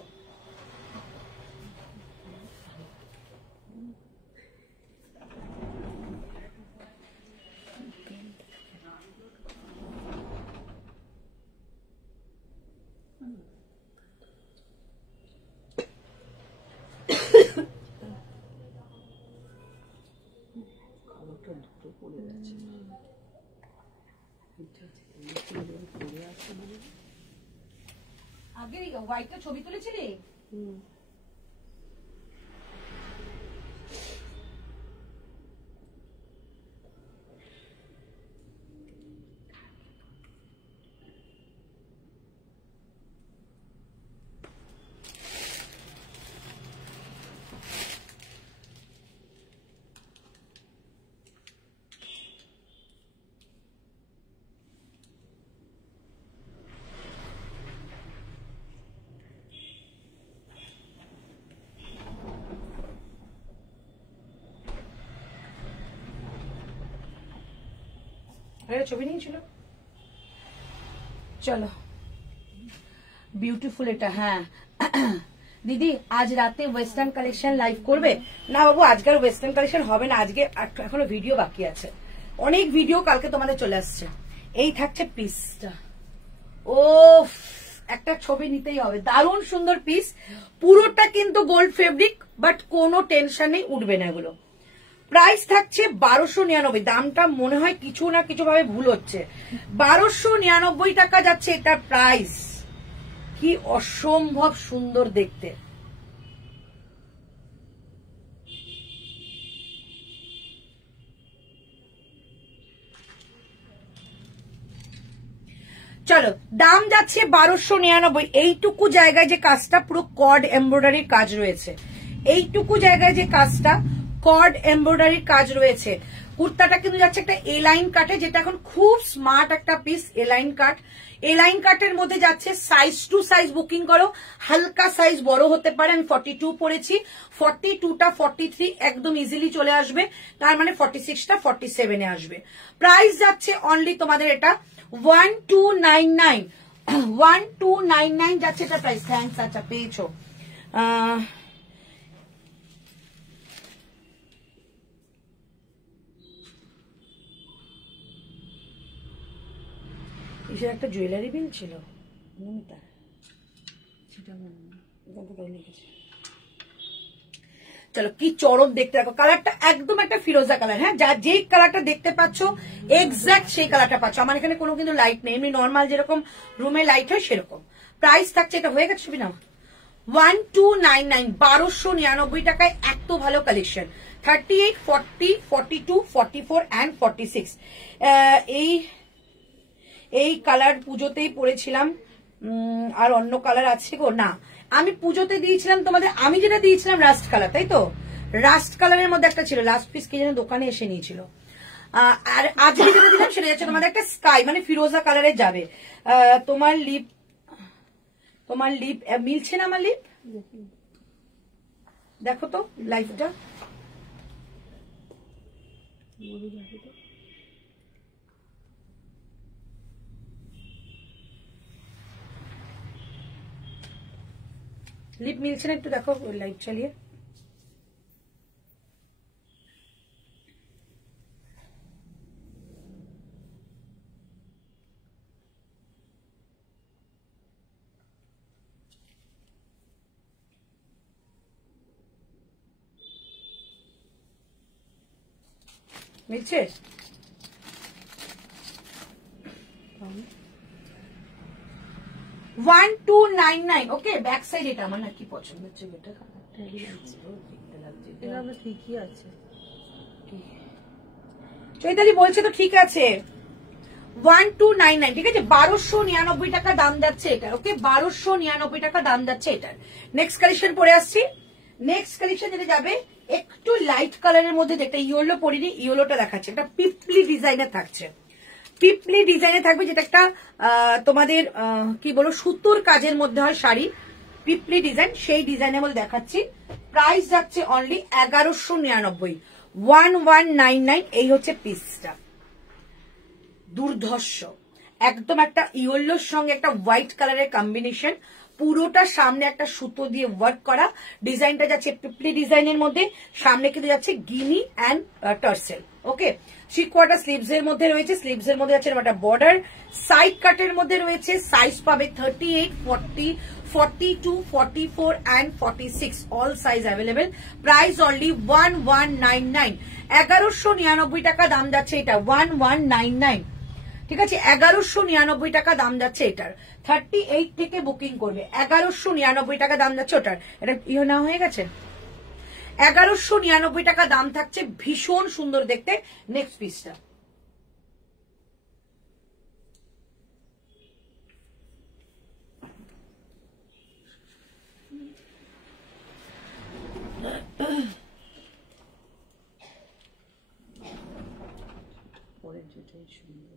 আগে হোয়াইটটা ছবি তুলেছিলি? ছবি নিয়েছিল, চলো বিউটিফুল এটা। হ্যাঁ দিদি আজ রাতে ওয়েস্টার্ন কালেকশন লাইভ করবে? না বাবু, আজকের ওয়েস্টার্ন কালেকশন হবে না, আজকে এখনো ভিডিও বাকি আছে, অনেক ভিডিও কালকে তোমাদের চলে আসছে। এই থাকছে পিসটা, ও একটা ছবি নিতেই হবে, দারুণ সুন্দর পিস। পুরোটা কিন্তু গোল্ড ফেব্রিক, বাট কোনো টেনশন নেই, উঠবে না এগুলো। প্রাইস থাকছে 1299, দামটা মনে হয় কিছু না কিছু ভাবে ভুল হচ্ছে। 1299 টাকা যাচ্ছে এটার প্রাইস। কি অসম্ভব সুন্দর দেখতে। চলো দাম যাচ্ছে 1299। এইটুকু জায়গায় যে কাজটা পুরো কর্ড এমব্রয়ডারির কাজ রয়েছে, এইটুকু জায়গায় যে কাজটা কর্ড এমব্রয়ডারির কাজ রয়েছে। কুর্তাটা কিন্তু যাচ্ছে একটা এলাইন কাটে, যেটা এখন খুব স্মার্ট একটা পিস, এলাইন কাট। এলাইন কাটের মধ্যে যাচ্ছে, সাইজ টু সাইজ বুকিং করো, হালকা সাইজ বড় হতে পারে। আমি 42 পরেছি, 42টা 43 একদম ইজিলি চলে আসবে, তার মানে 46টা 47 এ আসবে। প্রাইস যাচ্ছে অনলি তোমাদের এটা 1299, 1299 যাচ্ছে এটা প্রাইস। থ্যাংকস, আচ্ছা পেয়েছো। কিসের একটা জুয়েলারি বিল ছিল, চলো কি চরম দেখতে রাখো, কালারটা একদম একটা ফিরোজা কালার। হ্যাঁ, যা যেই কালারটা দেখতে পাচ্ছ এক্সাক্ট সেই কালারটা পাচ্ছ। আমার এখানে কোনো কিন্তু লাইট নেই, এমনি নর্মাল যেরকম রুমে লাইট হয় সেরকম। প্রাইস থাকছে, এটা হয়ে গেছে না 1299, 1299 টাকায় এত ভালো কালেকশন। 38, 40, 42, 44 and 46 এই কালার পুজোতেই পরেছিলাম। আর অন্য কালার আছে গো? না, আমি পুজোতে দিয়েছিলাম তোমাদের, আমি যেটা দিয়েছিলাম রাস্ট কালার, তাই তো? রাস্ট কালারের মধ্যে একটা ছিল, লাস্ট পিস কে যেন দোকানে এসে নিয়েছিল। আর আজকে যেটা দিলাম সেটা যাচ্ছে তোমাদের একটা স্কাই মানে ফিরোজা কালারে যাবে। তোমার লিপ মিলছে না আমার লিপ? দেখো তো লাইফটা, লিপ মিলছে না, একটু দেখো লাইট চালিয়ে। মিলছে? 1299। ওকে, ব্যাক সাইড এটা আমার নাকি পছন্দ হচ্ছে, এটা ঠিকই আছে। চৈতালি বলছে তো ঠিক আছে। 1299, ঠিক আছে, 1299 টাকা দাম যাচ্ছে এটা। ওকে, 1299 টাকা দাম যাচ্ছে এটার। নেক্সট কালেকশন পরে আসছি। নেক্সট কালেকশন যেটা যাবে একটু লাইট কালারের মধ্যে, যেটা ইয়েলো পরিনি, ইয়েলোটা দেখাচ্ছে, এটা পিপলি ডিজাইনের থাকছে। পিপলি ডিজাইনে থাকবে, যেটা একটা তোমাদের কি বলো সুতোর কাজের মধ্যে হয় শাড়ি, পিপলি ডিজাইন, সেই ডিজাইনের মধ্যে দেখাচ্ছি। প্রাইস যাচ্ছে অনলি 1199, 1199। এই হচ্ছে পিসটা, দুর্ধর্ষ একদম একটা ইয়েলোর সঙ্গে একটা হোয়াইট কালারের কম্বিনেশন, পুরোটা সামনে একটা সুতো দিয়ে ওয়ার্ক করা। ডিজাইনটা যাচ্ছে পিপলি ডিজাইনের মধ্যে, সামনে কিন্তু যাচ্ছে গিনি and tassel. Okay, 3 quarter sleeves এর মধ্যে রয়েছে, স্লিভস এর মধ্যে যাচ্ছে একটা বর্ডার, সাইড কাটের মধ্যে রয়েছে। সাইজ পাবে 38, 40, 42, 44 and 46, all size available. Price only 1199, 1199 টাকা দাম যাচ্ছে এটা, 1199। ঠিক আছে, 1199 টাকা দাম যাচ্ছে এটার। 38 থেকে বুকিং করবে, 1199 টাকা দাম যাচ্ছে ওটার। এটা ইয়ে না হয়ে গেছে, 1199 টাকা দাম থাকছে, ভীষণ সুন্দর দেখতে। নেক্সট পিসটা পরের যেটাই সুন্দর।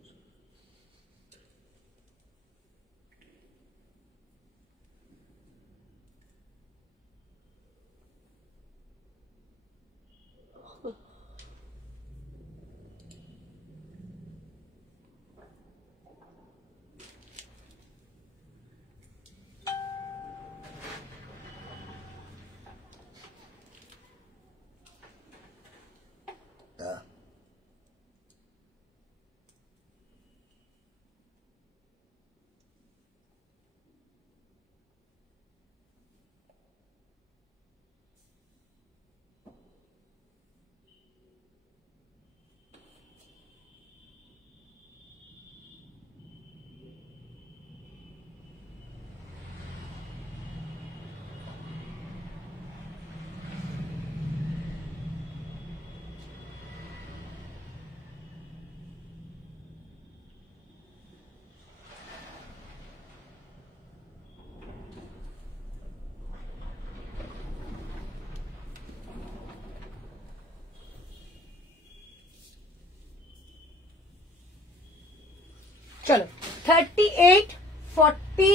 চলো 38, 40,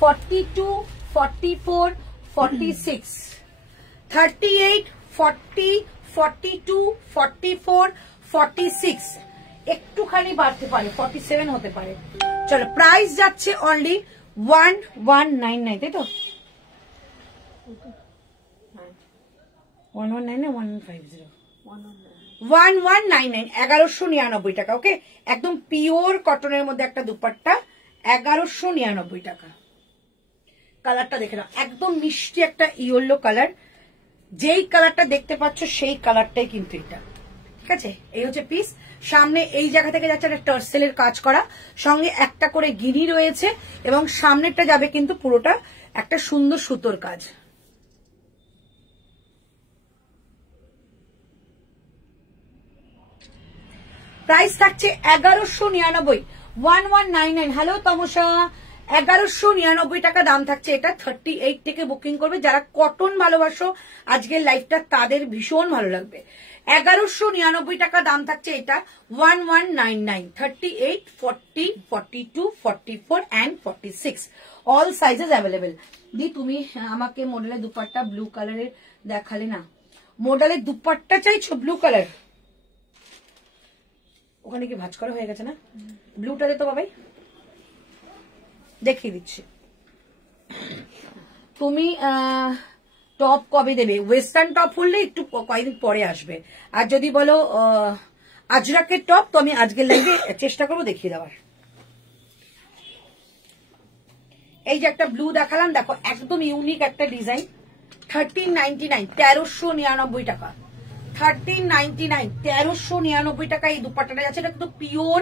42, 44, 46, 38, 40, 42, 44, 46, একটুখানি বাড়তে পারে, 47 হতে পারে। চলো, প্রাইস যাচ্ছে অনলি 1199, তাই তো? 1199 না 1150? 1199, 1199 টাকা। ওকে, একদম পিওর কটনের মধ্যে একটা দুপাট্টা, 1199 টাকা। কালারটা দেখে নাও, একদম মিষ্টি একটা ইয়েলো কালার, যেই কালারটা দেখতে পাচ্ছ সেই কালারটাই কিন্তু এটা, ঠিক আছে। এই হচ্ছে পিস। সামনে এই জায়গা থেকে যাচ্ছে একটা টার্সেলের কাজ করা, সঙ্গে একটা করে গিরি রয়েছে এবং সামনেরটা যাবে কিন্তু পুরোটা একটা সুন্দর সুতোর কাজ। প্রাইস থাকছে 1199, 1199। হ্যালো তমসা, 1199 টাকা দাম থাকছে এটা। 38 থেকে বুকিং করবে যারা কটন ভালোবাসো, আজকের লাইফটা তাদের ভীষণ ভালো লাগবে। 1199 টাকা দাম থাকছে এটা, 1199। 38, 40, 42, 44 and 46 অল সাইজেস অ্যাভেলেবেল। দি তুমি আমাকে মডেলের দুপাট্টা ব্লু কালারের দেখালে না, মডেলের দুপাট্টা চাইছো ব্লু কালার? ওখানে কি ভাঁজ করা হয়ে গেছে না? ব্লুটা দে তো বাবাই, দেখিয়ে দিচ্ছি। তুমি টপ কবে দেবে? ওয়েস্টার্ন টপ হলে একটু কয়েকদিন পরে আসবে, আর যদি বলো আজরাকের টপ তো আমি আজকের লাইভে চেষ্টা করবো দেখিয়ে দেওয়ার। এই যে একটা ব্লু দেখালাম, দেখো একদম ইউনিক একটা ডিজাইন। 1399, 1399 টাকা। 1399, 1399 টাকা এই দুপাট্টাটা যাচ্ছে। এটা কিন্তু পিওর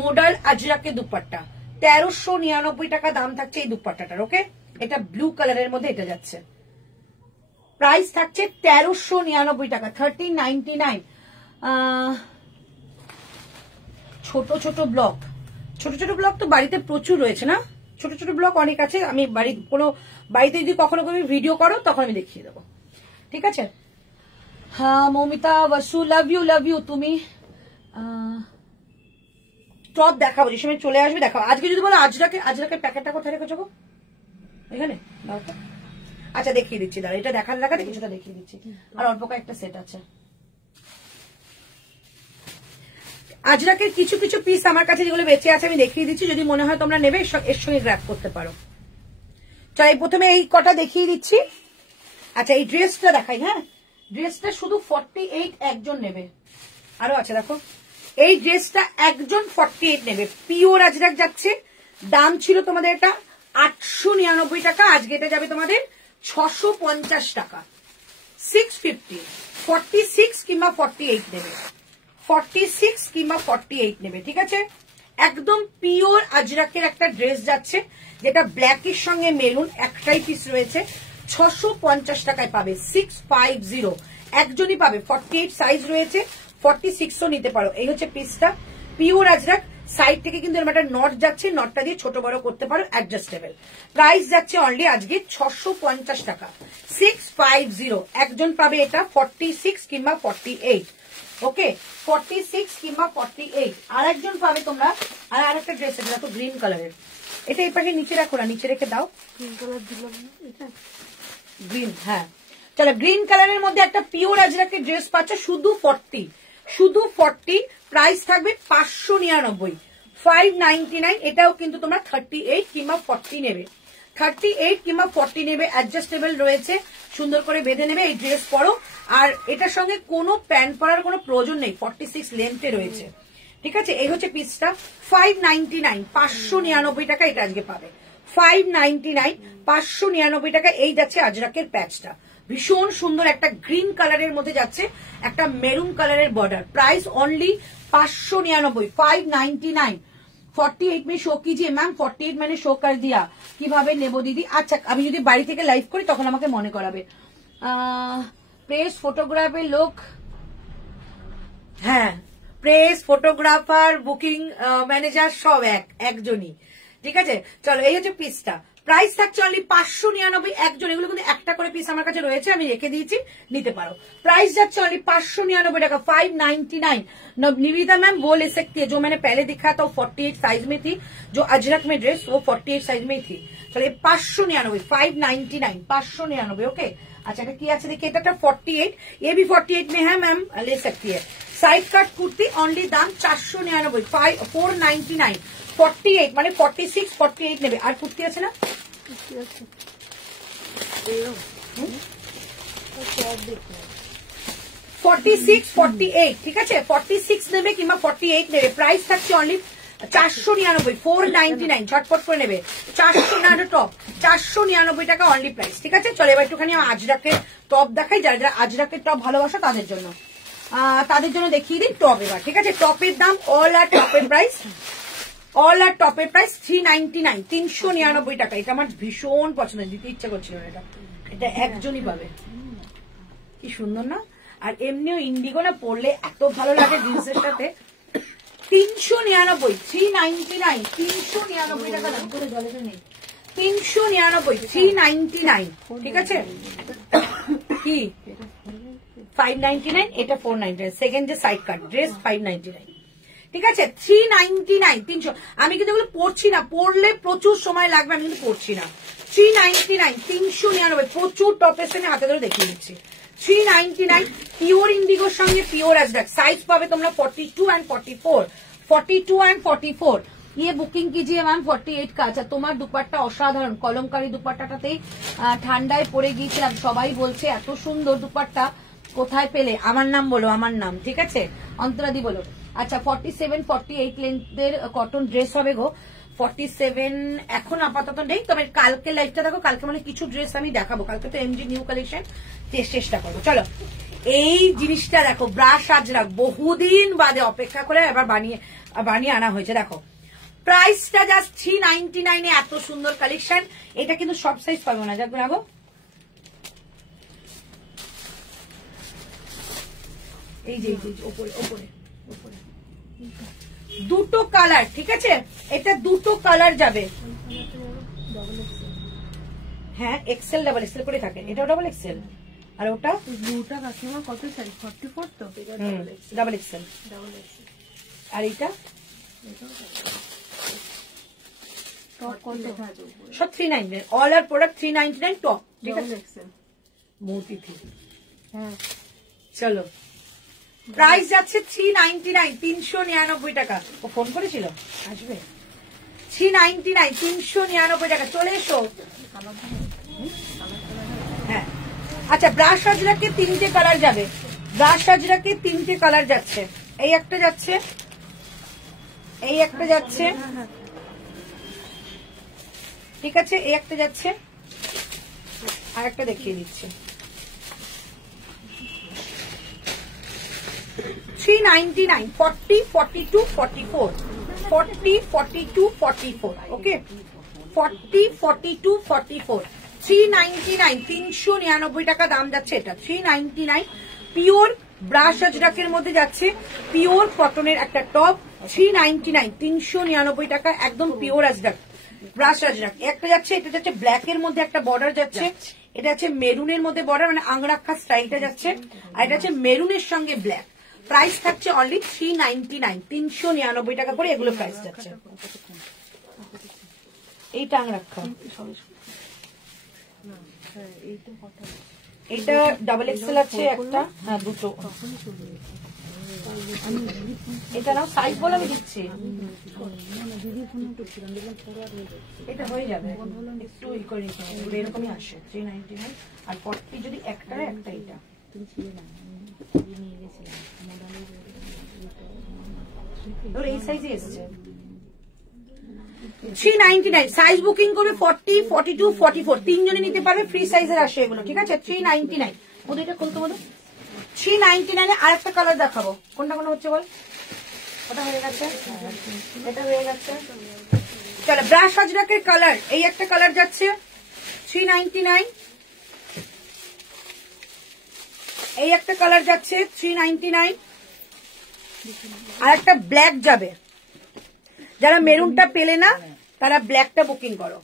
মডেল আজরাকের দুপাট্টা। 1399 টাকা দাম থাকছে এই দুপাট্টাটার। ওকে, এটা ব্লু কালারের মধ্যে এটা যাচ্ছে। প্রাইস থাকছে 1399 টাকা, 1399। ছোট ছোট ব্লক, ছোট ছোট ব্লক তো বাড়িতে প্রচুর রয়েছে না, ছোট ছোট ব্লক অনেক আছে। আমি বাড়িতে যদি কখনো ভিডিও করো তখন আমি দেখিয়ে দেবো, ঠিক আছে। হ্যাঁ Mamita Basu, love you love you. তুমি টপ দেখাবো, যে সময় চলে আসবে দেখাবো। আজকে যদি বলো আজরাকের প্যাকেটটা কোথায় রেখেছো গো? এখানে দাও তো। আচ্ছা দেখিয়ে দিচ্ছি, দাঁড়া এটা দেখাতে কিছুটা দেখিয়ে দিচ্ছি। আর অল্প কয়েকটা সেট আছে। আজরাকের কিছু কিছু পিস আমার কাছে যেগুলো বেঁচে আছে আমি দেখিয়ে দিচ্ছি, যদি মনে হয় তোমরা নেবে এর সঙ্গে গ্র্যাব করতে পারো। চল প্রথমে এই কটা দেখিয়ে দিচ্ছি। আচ্ছা এই ড্রেসটা দেখাই। হ্যাঁ ড্রেসটা শুধু 48 একজন নেবে। আরো আছে দেখো, এই ড্রেসটা একজন 48 নেবে। পিওর আজরাক যাচ্ছে। দাম ছিল তোমাদের এটা 899 টাকা, আজকে এটা যাবে তোমাদের 650 টাকা, 650। 46 কিংবা 48 নেবে, 46 কিংবা 48 নেবে, ঠিক আছে। একদম পিওর আজরাকের একটা ড্রেস যাচ্ছে, যেটা ব্ল্যাকের সঙ্গে মেরুন একটাই পিস রয়েছে। 650 টাকায় পাবে, 650 একজনই পাবে। 48 সাইজ রয়েছে, 46ও নিতে পারো। এই হচ্ছে পিসটা, পিওর আজরাক। সাইড থেকে কিন্তু এরকম একটা নট যাচ্ছে, নটটা দিয়ে ছোট বড় করতে পারো, অ্যাডজাস্টেবল। প্রাইস যাচ্ছে অনলি আজকে 650 টাকা, 650 একজন পাবে এটা। 46 কিংবা 48, ওকে 46 কিংবা 48 আর একজন পাবে তোমরা। আর একটা ড্রেস আছে দেখো গ্রিন কালারের, এটা এই পাশে নিচে রাখো না, নিচে রেখে দাও। গ্রিন কালার দিলাম এটা, গ্রিন। হ্যাঁ চলো, গ্রিন কালারের মধ্যে একটা পিওর আজরাকের ড্রেস পাচ্ছ শুধু 40, শুধু 40। প্রাইস থাকবে 599, 599। এটাও কিন্তু তোমরা 38 কিংবা 40 নেবে, 38 কিংবা 40 নেবে। অ্যাডজাস্টেবল রয়েছে, সুন্দর করে বেঁধে নেবে। এই ড্রেস পরো, আর এটার সঙ্গে কোনো প্যান্ট পরার কোনো প্রয়োজন নেই, 46 লেন্থে রয়েছে, ঠিক আছে। এই হচ্ছে পিসটা 599, 599 টাকা এটা আজকে পাবে। 599, 599 টাকা এই যাচ্ছে আজরাকের প্যাচটা। ভীষণ সুন্দর একটা গ্রিন কালারের মধ্যে যাচ্ছে, একটা মেরুন কালারের বর্ডার। Price only 599, 599। 48 में शो कीजिए मैम, 48 मैंने शो कर दिया। কিভাবে নেব দিদি? আচ্ছা আমি যদি বাড়ি থেকে লাইভ করি তখন আমাকে মনে করাবে। প্রেস ফটোগ্রাফের লোক, হ্যাঁ প্রেস ফটোগ্রাফার বুকিং ম্যানেজার সব একজনই, ঠিক আছে। চলো এই হচ্ছে পিসটা। প্রাইস থাকছে অনলি 599 একজন। এগুলো কিন্তু একটা করে পিস আমার কাছে রয়েছে, আমি রেখে দিয়েছি, নিতে পারো। প্রাইস যাচ্ছে অনলি 599 টাকা, 599। निविदा मैम वो ले सकती है, जो मैंने पहले दिखाया था वो 48 साइज में थी, जो अजरक में ड्रेस वो 48 साइज में ही थी। चलिए 599, 599, 599। ओके अच्छा এটা কি আছে দেখি, এটা 48, ये भी 48 में है मैम, ले सकती है। साइड कट कुर्ती অনলি দাম 499, 499। 48 মানে 46, 48 নেবে। আর কুর্তি আছে না, 46, 48, ঠিক আছে। 46 নেবে কিংবা 48 নেবে। প্রাইস থাকছে অনলি 499 499 ঝটপট করে নেবে 499 টপ 499 টাকা অনলি প্রাইস ঠিক আছে চলো এবার একটুখানি আজরাকের টপ দেখাই যারা যারা আজরাকের টপ ভালোবাসা তাদের জন্য দেখিয়ে দিন টপ এবার ঠিক আছে টপের দাম অল আর টপের প্রাইস 399 399 টাকা এটা আমার ভীষণ পছন্দ দিতে ইচ্ছা করছিল এটা একজনই পাবে কি সুন্দর না আর এমনিও ইন্ডিগো না পরলে এত ভালো লাগে জিন্সের সাথে 399 399 399 টাকা দাম করে জলেতে নেই 399 399 ঠিক আছে কি 599 এটা 499 সেকেন্ড যে সাইড কাট ড্রেস 599 ঠিক আছে 399 300 আমি কিন্তু এগুলো পড়ছি না পড়লে প্রচুর সময় লাগবে আমি কিন্তু পড়ছি না 399 399 প্রচুর টপের সঙ্গে হাতে ধরে দেখিয়ে দিচ্ছি 399 পিওর ইন্ডিগোর সঙ্গে পিওর অ্যাজরাক সাইজ পাবে তোমরা 42 and 44 42 and 44 ये বুকিং कीजिए मैम 48 का আচ্ছা তোমার দুপাট্টা অসাধারণ কলমকারী দুপাট্টাটাতেই ঠান্ডায় পড়ে গিয়েছিলাম সবাই বলছে এত সুন্দর দুপাট্টা কোথায় পেলে আমার নাম বলো আমার নাম ঠিক আছে অন্তরাদি বলো আচ্ছা 47 48 লেন্থের কটন ড্রেস হবে গো 47 এখন আপাতত নেই তবে কালকে লাইভটা দেখো কালকে মানে কিছু ড্রেস আমি দেখাবো কালকে তো এমজি নিউ কালেকশন চেষ্টা করবো চলো এই জিনিসটা দেখো ব্রাশ আজরাক বহুদিন বাদে অপেক্ষা করে এবার বানিয়ে আনা হয়েছে দেখো প্রাইসটা জাস্ট 399 এ এত সুন্দর কালেকশন এটা কিন্তু সব সাইজ পাবো না যাক রাখো এই যে ওপরে ওপরে ওপরে দুটো কালার ঠিক আছে এটা দুটো কালার যাবে হ্যাঁ এক্সেল ডাবল এক্সেল করে থাকে এটাও ডাবল এক্সেল আর ওটা ব্লুটা কাকিমা কত সাইজ 44 তো ডাবল এক্সেল আর এটা টপ কত সব 399 অল আর প্রোডাক্ট 399 টপ ঠিক আছে মোটি থি হ্যাঁ চলো প্রাইস যাচ্ছে 399 399 টাকা ও ফোন করেছিল আসবে 399 399 টাকা চলে এসো হ্যাঁ আচ্ছা ব্রাশ আজরাকে তিনটে কালার যাবে ব্রাশ আজরাকে তিনটে কালার যাচ্ছে এই একটা যাচ্ছে এই একটা যাচ্ছে ঠিক আছে এই একটা যাচ্ছে আর একটা দেখিয়ে দিচ্ছি 399 40 42 44 40 42 44 ওকে 40 42 44 399 399 টাকা দাম যাচ্ছে এটা 399 পিওর ব্রাশ আজরাকের মধ্যে যাচ্ছে পিওর কটনের একটা টপ 399 399 টাকা একদম পিওর আজরাক ব্রাশ আজরাক একটা যাচ্ছে এটা যাচ্ছে ব্ল্যাক এর মধ্যে একটা বর্ডার যাচ্ছে এটা হচ্ছে মেরুনের মধ্যে বর্ডার মানে আংরাক্ষা স্টাইলটা যাচ্ছে আর এটা হচ্ছে মেরুনের সঙ্গে ব্ল্যাক প্রাইস থাকছে অনলি 399 399 টাকা করে এগুলো প্রাইস যাচ্ছে এই আংরাক্ষা এটা ডাবল এক্সেল আছে একটা হ্যাঁ দুটো এটা নাও সাইজ বলে আমি দিচ্ছি এটা হয়ে যাবে একটু ই করে নিতে হবে এরকমই আসে 399 আর 40 যদি একটা এটা এই সাইজে এসছে 399 সাইজ বুকিং করবে 40 42 44 তিনজনে নিতে পারবে ফ্রি সাইজের আসে এগুলো ঠিক আছে 399 ওদের এটা খুলতে বলো 399 এ আরেকটা কালার দেখাবো কোনটা কোন হচ্ছে বল ওটা হয়ে গেছে এটা হয়ে গেছে চলো ব্রাশ আজরাকের কালার এই একটা কালার যাচ্ছে 399 এই একটা কালার যাচ্ছে 399 আর একটা ব্ল্যাক যাবে যারা মেরুনটা পেলে না তারা ব্ল্যাকটা বুকিং করো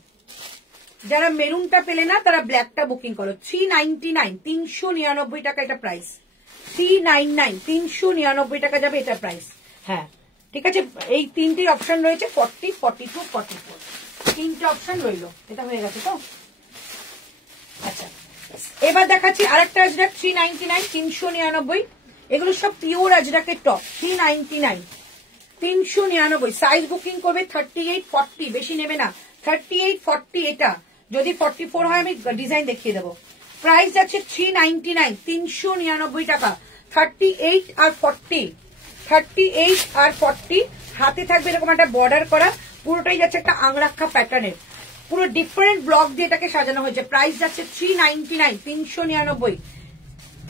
যারা মেরুনটা পেলে না তারা ব্ল্যাকটা বুকিং করো 399 399 টাকা এটা প্রাইস 399 399 টাকা যাবে এটা প্রাইস হ্যাঁ ঠিক আছে এই তিনটে অপশন রয়েছে 40 42 44 তিনটে অপশন রইলো এটা হয়ে গেছে তো আচ্ছা এবার দেখাচ্ছি আরেকটা আজরাক 399 399 এগুলো সব পিওর আজরাকের টপ 399 399 সাইজ বুকিং করবে 38 40 বেশি নেবে না 38 40 এটা যদি 44 হয় আমি ডিজাইন দেখিয়ে দেবো প্রাইস যাচ্ছে 399 399 টাকা 38 আর 40 38 আর 40, হাতে থাকবে এরকম একটা বর্ডার করা, পুরোটাই যাচ্ছে একটা আংরাক্ষা প্যাটার্নের, পুরো ডিফারেন্ট ব্লক দিয়ে এটাকে সাজানো হয়েছে। প্রাইস যাচ্ছে 399, 399।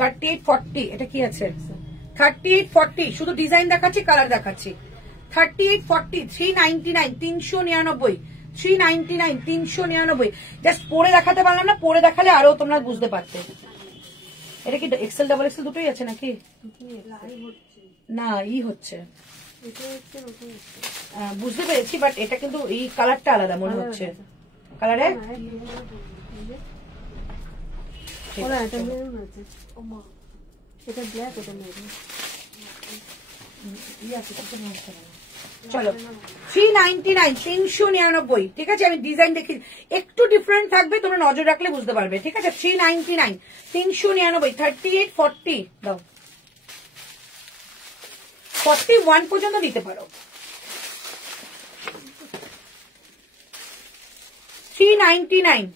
38 40, এটা কি আছে? 38 40, শুধু ডিজাইন দেখাচ্ছি, কালার দেখাচ্ছি। 38 40, 399, 399, 399, 399। জাস্ট পরে দেখাতে পারলাম না, পরে দেখালে আরো তোমরা বুঝতে পারতে। এটা কি এক্সেল ডাবল এক্সেল দুটোই আছে নাকি? না, হচ্ছে বুঝতে পেরেছি, বাট এটা কিন্তু এই কালারটা আলাদা মনে হচ্ছে। কালারে চলো 399, 399, ঠিক আছে। আমি ডিজাইন দেখি, একটু ডিফারেন্ট থাকবে, তোমরা নজর রাখলে বুঝতে পারবে, ঠিক আছে। 399, 399, 38 40 দাও, 41 পর্যন্ত দিতে পারো। 399,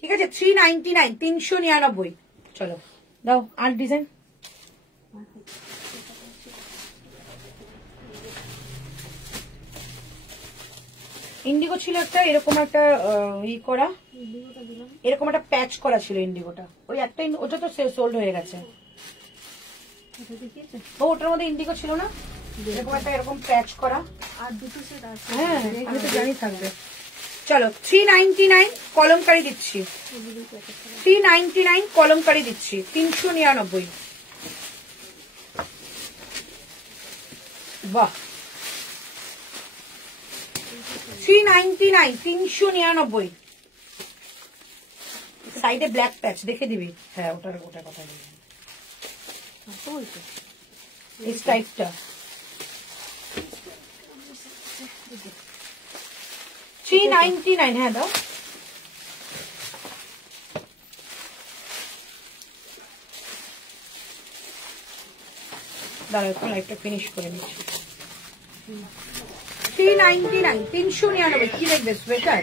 ঠিক আছে। 399, 399, চলো দাও। আর ডিজাইন ইন্ডিগো ছিল একটা, এরকম একটা করা, এরকম একটা প্যাচ করা ছিল ইন্ডিগোটা। ওই একটা, ওটা তো সোল্ড হয়ে গেছে। ওটার মধ্যে ইন্ডিগো ছিল না, এরকম একটা এরকম প্যাচ করা। আর দুটো সেট আছে। হ্যাঁ, আমি তো জানি থাকবে। চলো 399 কলমকারি দিচ্ছি, 399 কলমকারি দিচ্ছি, 399। বাহ, 399, 399। সাইডে ব্ল্যাক প্যাচ দেখে দিবি। হ্যাঁ, ওটার কথা এই টাইপটা 399। হ্যাঁ দাও। দাঁড়াও, একটু লাইটটা ফিনিশ করে নিচ্ছি। 399, 399। কি দেখবে? সোয়েটার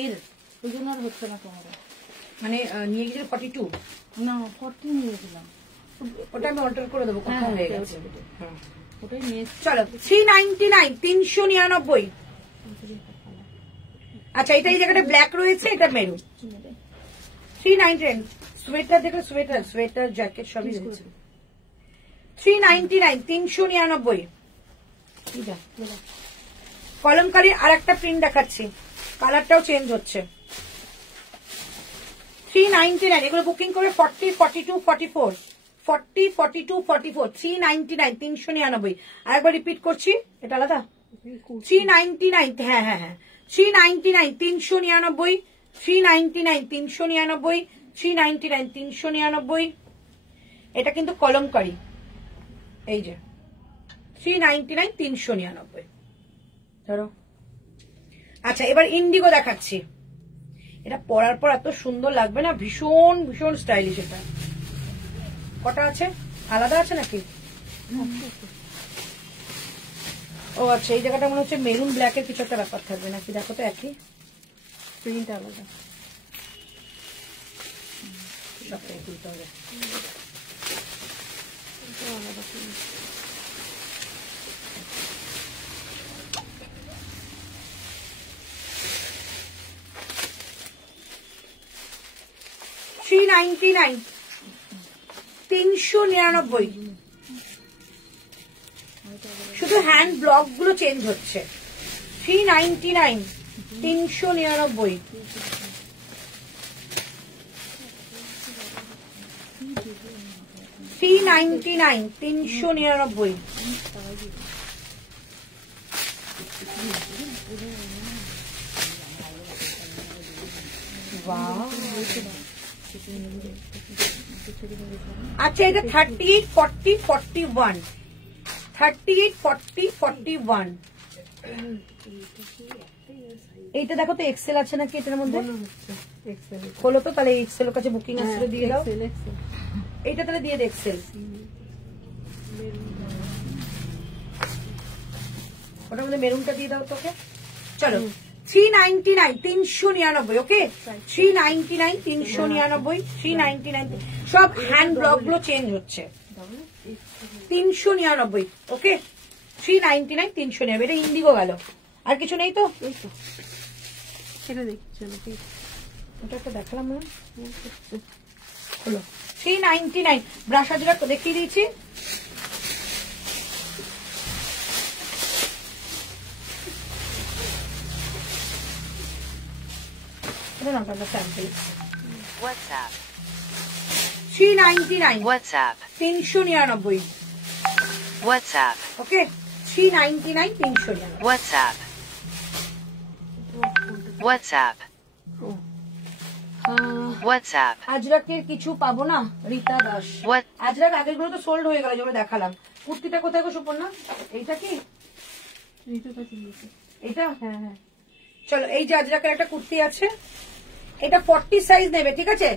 এর ওই জন্য আর হচ্ছে না তোমার, মানে নিয়ে গেছিল 42 না 40 নিয়েছিলাম, ওটা আমি অল্টার করে দেবো, কোথাও হয়ে গেছে। ওটাই নিয়ে চলো 399, 399। আচ্ছা, এটা এই জায়গাটা ব্ল্যাক রয়েছে, এটা মেরুন। 399 সোয়েটার দেখো, সোয়েটার জ্যাকেট সবই রয়েছে। 399, 399। কলমকারীর আর একটা প্রিন্ট দেখাচ্ছি, কালারটাও চেঞ্জ হচ্ছে। 399, এগুলো বুকিং করে 40 42 44, 40 42 44, 399, 399। আরেকবার রিপিট করছি, এটা আলাদা। 399, হ্যাঁ হ্যাঁ হ্যাঁ, 399, 399, 399, 399, 399, 399। এটা কিন্তু কলমকারী, এই যে 399, 399 ধরো। আচ্ছা, এবার ইন্ডিগো দেখাচ্ছি। এটা পরার পর এত সুন্দর লাগবে না, ভীষণ ভীষণ স্টাইলিশ। এটা কটা আছে? আলাদা আছে নাকি? ও আচ্ছা, এই জায়গাটা মনে হচ্ছে মেরুন ব্ল্যাকের কিছু একটা ব্যাপার থাকবে নাকি, দেখো তো একই প্রিন্ট আলাদা, সবটাই খুলতে হবে। আলাদা প্রিন্ট। 399, 399। শুধু হ্যান্ড ব্লক গুলো চেঞ্জ হচ্ছে। 399, 399। $399, 399। আচ্ছা, এটা 38 40 41, 38 40 41। এইটা দেখো তো এক্সেল আছে নাকি এটার মধ্যে? খোলো তো, তাহলে এক্সেল এর কাছে বুকিং আসলে দিয়ে দাও। এইটা তাহলে দিয়ে দে এক্সেল। ওটার মধ্যে মেরুনটা দিয়ে দাও তোকে। চলো 399 399 ওকে 399 399 399 সব হ্যান্ড ব্লক গুলো চেঞ্জ হচ্ছে 399 ওকে 399 399 এটা ইন্ডিগো গেল আর কিছু নেই তো এটা দেখছি নাকি ওটা তো দেখালাম না হলো 399 ব্রাশ আজরাক দেখিয়ে দিয়েছি WhatsApp. 399 WhatsApp. 399 WhatsApp. ওকে 399 399 WhatsApp. WhatsApp. WhatsApp. আজরাকের কিছু পাবো না রীতা দাস What? আজরাক আগের গুলো তো সোল্ড হয়ে গেল যেগুলো দেখালাম কুর্তিটা কোথায় গো সুপর্ণা এইটা কি এটা হ্যাঁ হ্যাঁ চলো এই যে আজরাকের একটা কুর্তি আছে এটা 40 সাইজ নেবে ঠিক আছে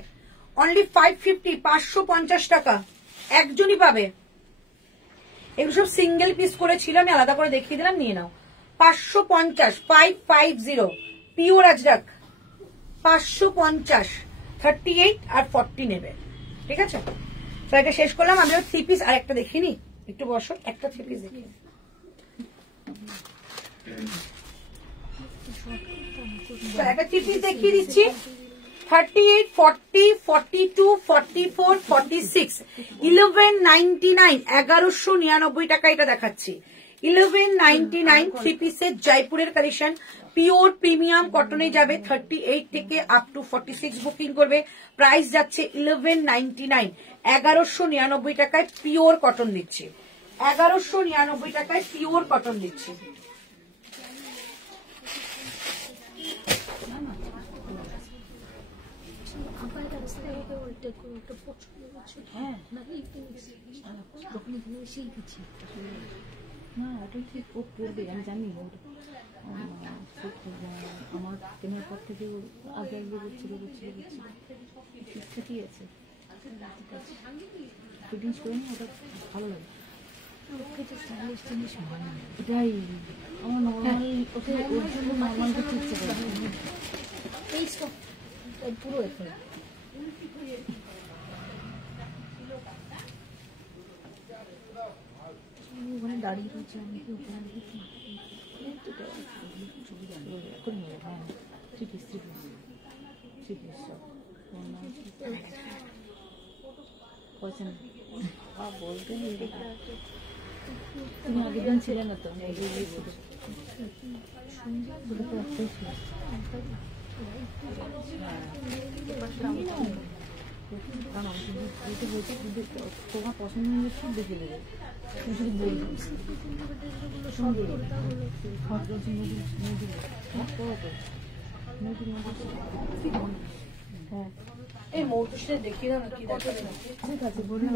অনলি 550 550 টাকা একজনই পাবে এগুলো সব সিঙ্গেল পিস করে ছিল আমি আলাদা করে দেখিয়ে দিলাম নিয়ে নাও 550 550 পিওর আজরাক 550 38 আর 40 নেবে ঠিক আছে তো এটা শেষ করলাম আমি থ্রি পিস আর একটা দেখিনি একটু বসো একটা থ্রি পিস দেখি একটা থ্রি পিস দেখিয়ে দিচ্ছি 38 40 42 44 46 1199 1199 টাকা এটা দেখাচ্ছি 1199 থ্রি পিসের জয়পুরের কালেকশন পিওর প্রিমিয়াম কটনে যাবে 38 থেকে আপ টু 46 বুকিং করবে প্রাইস যাচ্ছে 1199 1199 টাকায় পিওর কটন দিচ্ছি 1199 টাকায় পিওর কটন দিচ্ছি আমি জানি আমার কেনার পর থেকে আগে আগে করছিল ঠিকঠাকই আছে ফিটিংস করে নি ওটা ভালো লাগে এটাই আমার নর্মাল ওকে ওর জন্য নর্মাল করতে ইচ্ছে করে এই স্টক পুরো এখানে ওখানে দাঁড়িয়ে রয়েছে আমি কি ওখানে বলতে তুমি আগের দিন ছিলে না তো তোমার পছন্দ হলে সব দেখে নেবে তুমি শুধু বলবে এই মৌটুসে দেখিয়ে দাও না কি দেখাবে ঠিক আছে বললাম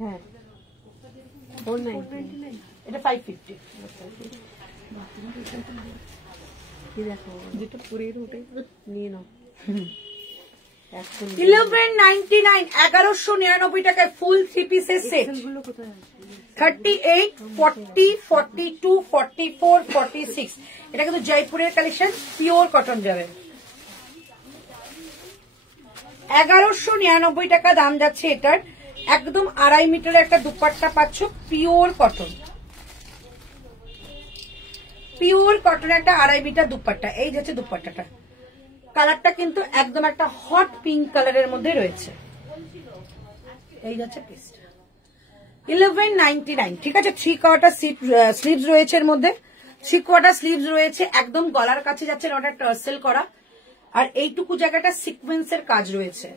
হ্যাঁ 499 এটা 550 দেখো যেটা পরে উঠে নিয়ে নাও 1199 1199 টাকায় ফুল থ্রি পিসের সেট 38 40 42 44 46 এটা কিন্তু জয়পুরের কালেকশন পিওর কটন যাবে 1199 টাকা দাম যাচ্ছে এটার একদম 2.5 মিটারের একটা দুপাট্টা পাচ্ছ পিওর কটন পিওর কটনের একটা 2.5 মিটার দুপাট্টা এই যাচ্ছে দুপাট্টাটা কালারটা কিন্তু একদম একটা হট পিঙ্ক কালারের মধ্যে রয়েছে এই যাচ্ছে পিসটা 1199 ঠিক আছে 3/4 স্লিভস রয়েছে এর মধ্যে 3/4 স্লিভস রয়েছে একদম গলার কাছে যাচ্ছে ওটা টার্সেল করা আর এইটুকু জায়গাটা সিকোয়েন্সের কাজ রয়েছে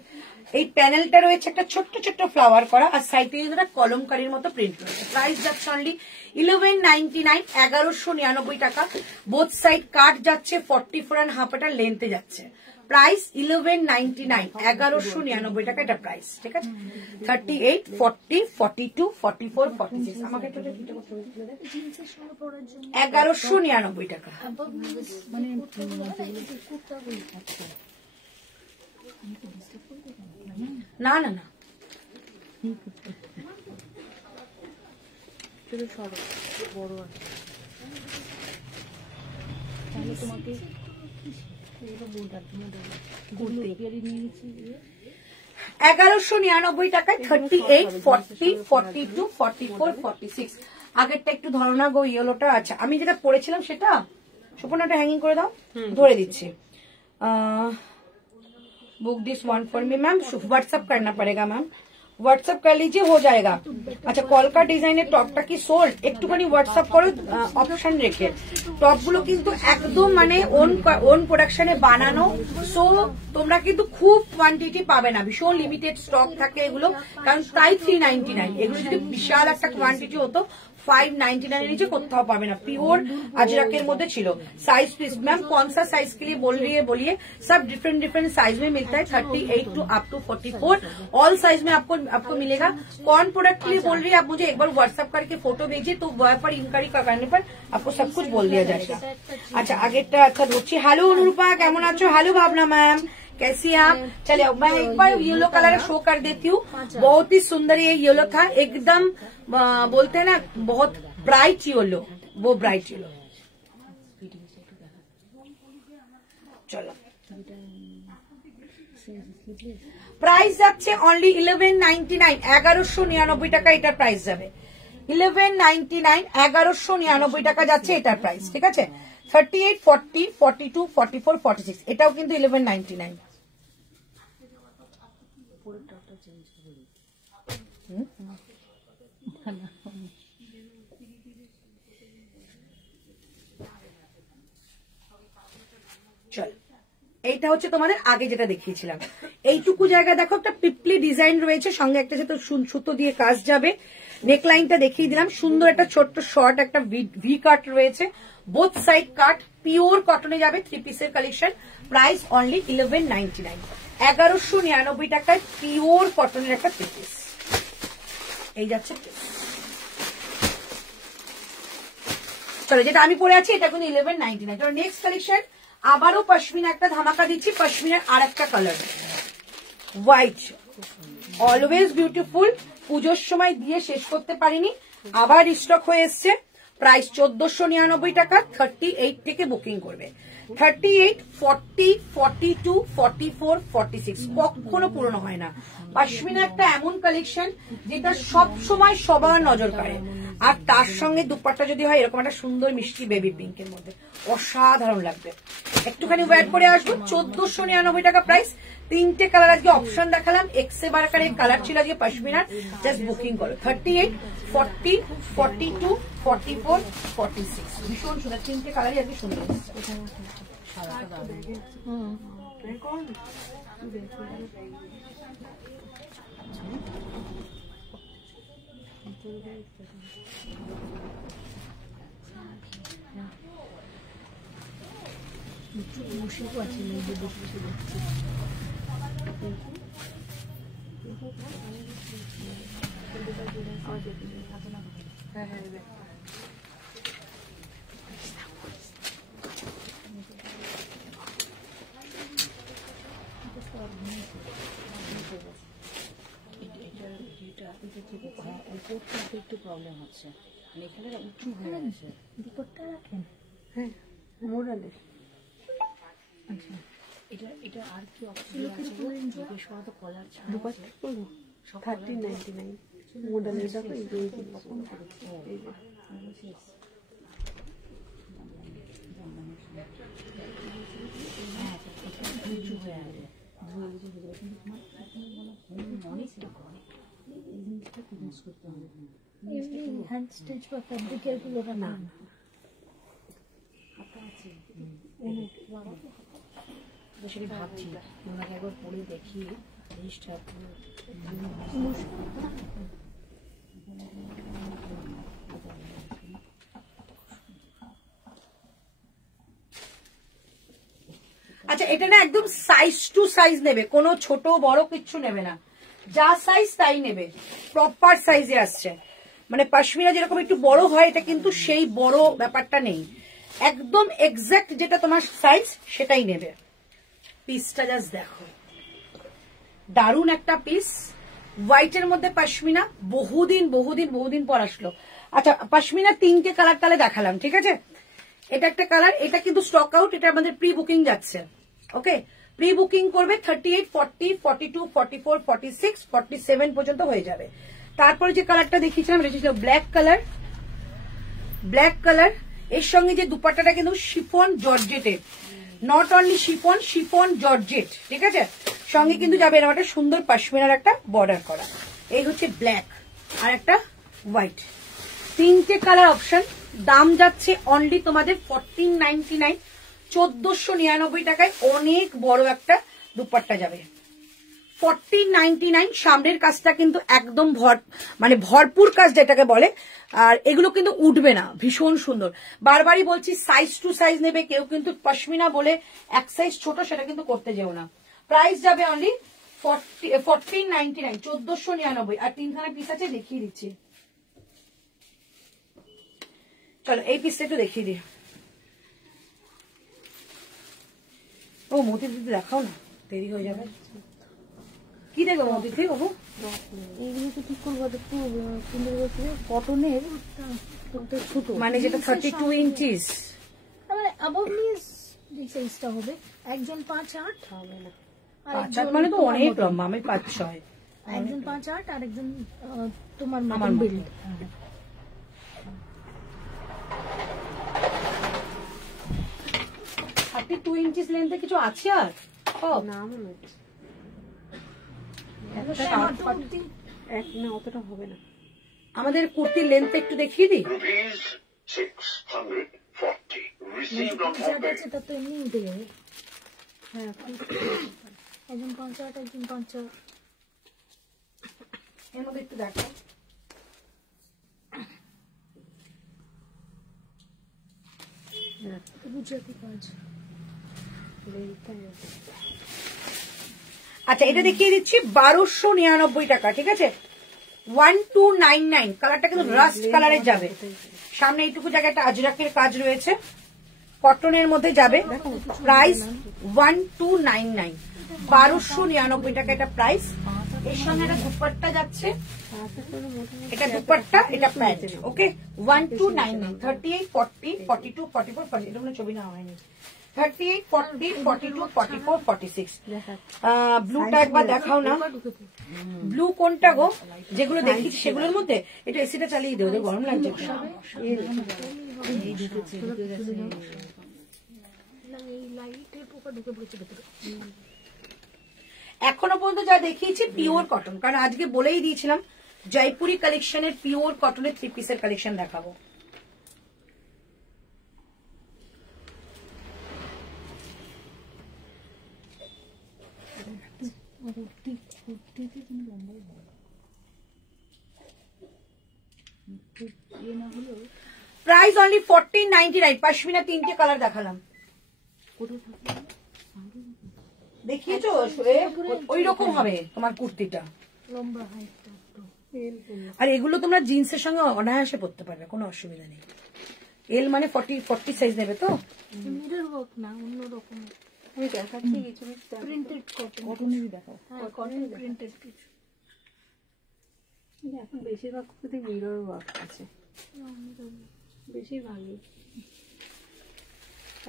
এই প্যানেলটা রয়েছে একটা ছোট্ট ছোট্ট ফ্লাওয়ার করা আর সাইডে একটা কলমকারীর মতো প্রিন্ট রয়েছে প্রাইস যাচ্ছে অনলি 1199 1199 টাকা বোথ সাইড কাট যাচ্ছে 44.5 এটা লেন্থে যাচ্ছে প্রাইস 1199 1199 টাকা এটা প্রাইস ঠিক আছে 38 40 42 44 46 আমাকে একটু 1199 টাকা মানে না না না বড় আছে তাহলে তোমাকে নিয়ে গেছি 1199 টাকায় 38, 40, 42, 44, 46। আগেরটা একটু ধরো না গো ইয়েলোটা। আচ্ছা আমি যেটা পরেছিলাম সেটা সুপর্ণাটা হ্যাঙ্গিং করে দাও, ধরে দিচ্ছি। Book this one for me ma'am, WhatsApp करना पड़ेगा मैम, व्हाट्सअप कर लीजिए हो जाएगा। अच्छा কলকা ডিজাইনের টপটা কি সোল্ড? একটুখানি হোয়াটসঅ্যাপ করো অপশন রেখে। টপগুলো কিন্তু একদম মানে ওন প্রোডাকশনে বানানো, সো তোমরা কিন্তু খুব কোয়ান্টিটি পাবে না, ভীষণ লিমিটেড স্টক থাকে এগুলো, কারণ তাই 399। এগুলো যদি বিশাল একটা কোয়ান্টিটি হতো 599 नीचे कोথাও পাবে না। प्योर अजरक मध्य ছিল। साइज प्लीज मैम कौन सा साइज के लिए बोल रही है बोलिए? सब डिफरेंट डिफरेंट साइज में मिलता है, 38 to up to 44 all size में आपको मिलेगा। कौन प्रोडक्ट के लिए बोल रही है आप मुझे एक बार व्हाट्सएप करके फोटो भेजिए, तो वहां पर इंक्वायरी करने पर आपको सब कुछ बोल दिया जाएगा। अच्छा आगेटा अच्छा धरছি। हेलो अनुरूपा केमन आছো? हेलो भावना मैम कैसी हैं आप? चलिए मैं एक बार येलो कलर शो कर देती हूँ। बहुत ही सुंदर ये येलो था, एकदम बोलते हैं ना बहुत ब्राइट येलो, वो ब्राइट येलो। चलो प्राइस যাচ্ছে অনলি 1199, 1199 টাকা এটার প্রাইস যাবে। 1199, 1199 টাকা যাচ্ছে এটার প্রাইস, ঠিক আছে? 38, 40, 42, 44, 46 এটাও কিন্তু 1199। চল এইটা হচ্ছে তোমাদের আগে যেটা দেখিয়েছিলাম, এইটুকু জায়গা দেখো একটা পিপলি ডিজাইন রয়েছে, সঙ্গে একটা যেহেতু সুতো দিয়ে কাজ যাবে। নেকলাইনটা দেখিয়ে দিলাম, সুন্দর একটা ছোট্ট শর্ট একটা ভি কাট রয়েছে, বোথ সাইড কাট, পিওর কটনে যাবে, 3 পিসের কালেকশন। প্রাইস অনলি 1199, 1199 টাকায় পিওর কটনের একটা 3 পিস। এই যাচ্ছে চলো, যেটা আমি পরে আছি এটা কিন্তু 1199। চলো নেক্সট কালেকশন, আবারও পশমিনা একটা ধামাকা দিচ্ছি, পশমিনার আর একটা কালার হোয়াইট, অলওয়েজ বিউটিফুল। পুজোর সময় দিয়ে শেষ করতে পারিনি, আবার স্টক হয়ে এসছে। প্রাইস 1499 টাকা, 38 থেকে বুকিং করবে। 38, 40, 42, 44, 46 কখনো পুরনো হয় না। পশমিনা একটা এমন কালেকশন যেটা সব সময় সবার নজর কাড়ে, আর তার সঙ্গে দুপাট্টা যদি হয় এরকম একটা সুন্দর মিষ্টি বেবি পিঙ্কের মধ্যে, অসাধারণ লাগবে। একটুখানি ওয়েট করে আসবো। 1499 টাকা প্রাইস। 3টে কালার আজকে অপশন দেখালাম, এক্সে বারকারের কালার ছিল আজকে পশমিনার, জাস্ট বুকিং করো। 38, 40, 42, 44, 46 ভীষণ সুন্দর, 3টে কালারই আজকে সুন্দর এসেছে। একটু প্রবলেম হচ্ছে, এখানে উঁচু হয়ে গেছে। দুপাট্টা রাখেন, হ্যাঁ মোড়ালে। আচ্ছা এটা আর কি অপশন আছে? জিজ্ঞেস করা তো কলার ছাড়া দুপাট্টা করবো 1399 মোড়ালে। দেখো এই যে পছন্দ করেছি, এই যে উঁচু হয়ে আছে, ধুয়ে গেছে হয়ে যাবে, কিন্তু তোমার অনেকটা করে এই জিনিসটা ইউজ করতে হবে। হ্যান্ড স্টিচ বা ফ্যাব্রিকের গুলো না হাতা আছে, সেটা ভাবছি তোমাকে একবার পরে দেখি জিনিসটা। আচ্ছা এটা না একদম সাইজ টু সাইজ নেবে, কোনো ছোট বড় কিচ্ছু নেবে না, যা সাইজ তাই নেবে, প্রপার সাইজে আসছে। মানে পশমিনা যেরকম একটু বড় হয়, এটা কিন্তু সেই বড় ব্যাপারটা নেই, একদম এক্সাক্ট যেটা তোমার সাইজ সেটাই নেবে। পিসটা জাস্ট দেখো, দারুণ একটা পিস, হোয়াইটের মধ্যে পশমিনা, বহুদিন বহুদিন বহুদিন পর আসলো। আচ্ছা পশমিনা 3টে কালার তাহলে দেখালাম, ঠিক আছে? এটা একটা কালার, এটা কিন্তু স্টক আউট, এটা আমাদের প্রি বুকিং যাচ্ছে। ওকে, প্রি বুকিং করবে 38, 40, 42, 44, 46, 47 পর্যন্ত হয়ে যাবে। তারপরে যে কালারটা দেখিয়েছিলাম এটা ছিল ব্ল্যাক কালার। ব্ল্যাক কালার এর সঙ্গে যে দুপাট্টাটা কিন্তু শিফন জর্জেটের, not only chiffon, chiffon georgette, ঠিক আছে। সঙ্গে কিন্তু যাবে এরকম একটা সুন্দর পশমিনার একটা বর্ডার করা। এই হচ্ছে ব্ল্যাক আর একটা হোয়াইট, তিনটে কালার অপশন। দাম যাচ্ছে অনলি তোমাদের 1499, 1499 টাকায় অনেক বড় একটা দুপাট্টা যাবে। 1499। সামনের কাজটা কিন্তু একদম মানে ভরপুর কাজ যেটাকে বলে, আর এগুলো কিন্তু উঠবে না, ভীষণ সুন্দর। বারবারই বলছি সাইজ টু সাইজ নেবে, কেউ কিন্তু পশমিনা বলে এক সাইজ ছোট সেটা কিন্তু করতে যেও না। প্রাইস যাবে অনলি 1499, 1499। আর তিনখানা পিস আছে, দেখিয়ে দিচ্ছি। চলো এই পিসটা একটু দেখিয়ে দিই। ও মতি দিদি দেখাও না, দেরি হয়ে যাবে। কি দেখবো মতি দিদি বাবু? এইগুলো তো ঠিক করবো, একটু সুন্দর কটনের ছোট, মানে যেটা 32 ইঞ্চিস, আবার প্লিজ এই সাইজটা হবে। একজন 5'8" হবে না, 5'8" মানে তো অনেক লম্বা। আমি 5'6", একজন 5'8" আর একজন তোমার আমার বিল্ড। 32 ইঞ্চিস লেন্থে কিছু আছে আর? না মনে হচ্ছে অতটা হবে না। আমাদের কুর্তির লেন্থ একটু দেখিয়ে দিই। তা তো এমনি উঠে যাবে। হ্যাঁ, একজন 5'8", একজন 5'6"। এর মধ্যে একটু দেখো, গুজরাটি কাজ। আচ্ছা এটা দেখিয়ে দিচ্ছি 1299 টাকা, ঠিক আছে। 1299। কালারটা কিন্তু রাস্ট কালারের যাবে। সামনে এইটুকু জায়গায় একটা আজরাকের কাজ রয়েছে, কটনের মধ্যে যাবে। প্রাইস 1299, 1299 টাকা এটা প্রাইস। এর সঙ্গে একটা দুপাট্টা যাচ্ছে, এটা দুপাট্টা, এটা প্যান্ট। ওকে, 1299। 38, 40, 42, 44, 40। এটা কোনো ছবি না হয়নি। 38, 40, 42, 44, 46। ব্লুটা একবার দেখাও না। ব্লু কোনটা গো? যেগুলো দেখি সেগুলোর মধ্যে একটু এসিটা চালিয়ে দিও, ওদের গরম লাগছে। এখনো পর্যন্ত যা দেখিয়েছি পিওর কটন, কারণ আজকে বলেই দিয়েছিলাম জয়পুরি কালেকশনের পিওর কটনের 3 পিসের কালেকশন দেখাবো। Price only 1499। পশমিনা তিনটে কালার দেখালাম, দেখিয়েছো? ওই রকম হবে তোমার কুর্তিটা। আর এগুলো তোমরা জিন্সের সঙ্গে অনায়াসে পরতে পারবে, কোনো অসুবিধা নেই। এল মানে 40 সাইজ নেবে তো? মিরর ওয়ার্ক না, অন্য রকম। আমি দেখাচ্ছি কিছু প্রিন্টেড কটনেরই দেখাও। হ্যাঁ, কটন প্রিন্টেড কিছু। এখন বেশিরভাগ কুর্তিতে মিরর ওয়ার্ক আছে, বেশিরভাগই।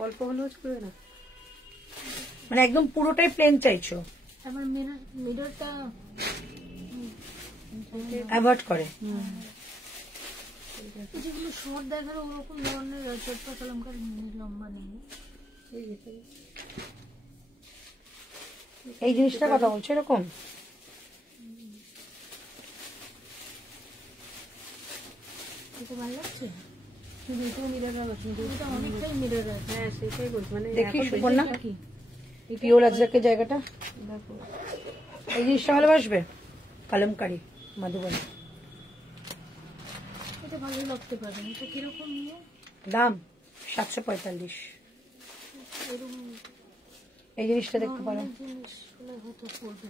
অল্প হলেও চলবে না, মানে একদম পুরোটাই প্লেন চাইছো? আবার মিররটা অ্যাভয়েড করে। যেগুলো শর্ট দেখার ওরকম ধরনের চটপা কলমকার লম্বা নেই। এই জিনিসটার কথা বলছো এরকম? এটা ভালো লাগছে, শুধু এটাও মিরর হবে, কিন্তু এটা অনেকটাই মিরর আছে। হ্যাঁ সেটাই বলছি, মানে দেখি এখন সুবর্ণা কি পিওর আজরাকের জায়গাটা, দেখো এই জিনিসটা ভালোবাসবে? কলমকারি মধুবনী, এটা ভালো লাগতে পারে। এটা কিরকম নিয়ে দাম 745। এরকম এই জিনিসটা দেখতে পারো। জিনিস হলে হয়তো পড়বে।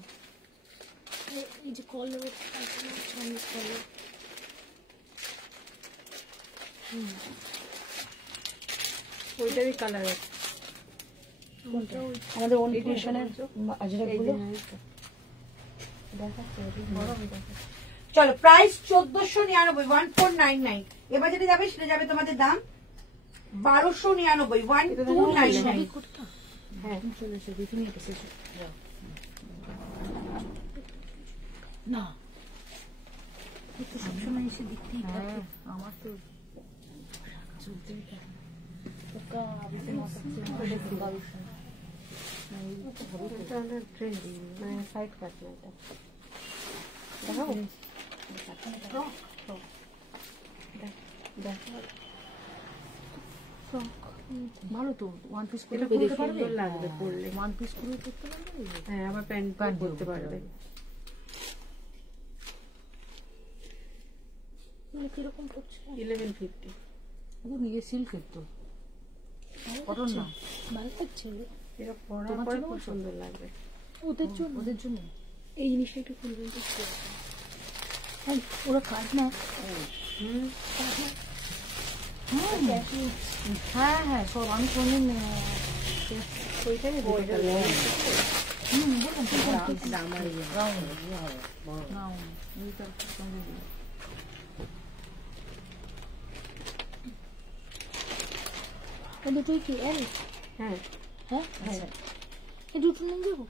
এই যে কলার সামনে কলার, ওইটারই কালার আছে। কোনটা? ওই আমাদের ওন ক্রিয়েশনের আজরাক গুলো দেখাচ্ছে বড় হয়ে যাচ্ছে। চলো প্রাইস 1499, 1499। এবার যেটা যাবে সেটা যাবে তোমাদের দাম 1299 1299 কোটটা হ্যাঁ চলে এসে দেখে নিয়ে এসে যাও না একটু সবসময় এসে দেখতেই থাকে আমার তো চলতেই থাকে ওকা আবিতে না করতে গালুশন এটা আমাদের ট্রেন্ডি মানে সাইড কাট না এটা দেখাবো ভালো তো ওয়ান পিস করে এটা করতে খুব পারবে সুন্দর লাগবে পরলে ওয়ান পিস করে করতে পারবে হ্যাঁ আবার প্যান্ট করতে পারবে মানে কিরকম পড়ছে 1150 ও নিয়ে সিল্কের তো কটন না ভালো লাগছে এটা পরার পরে খুব সুন্দর লাগবে ওদের জন্য এই জিনিসটা একটু খুলবেন তো ওরা কাট না হ্যাঁ হ্যাঁ সব আমি কোনদিন ওইটাই দুটোই কি এল হ্যাঁ হ্যাঁ এই দুটো নিয়ে যাবো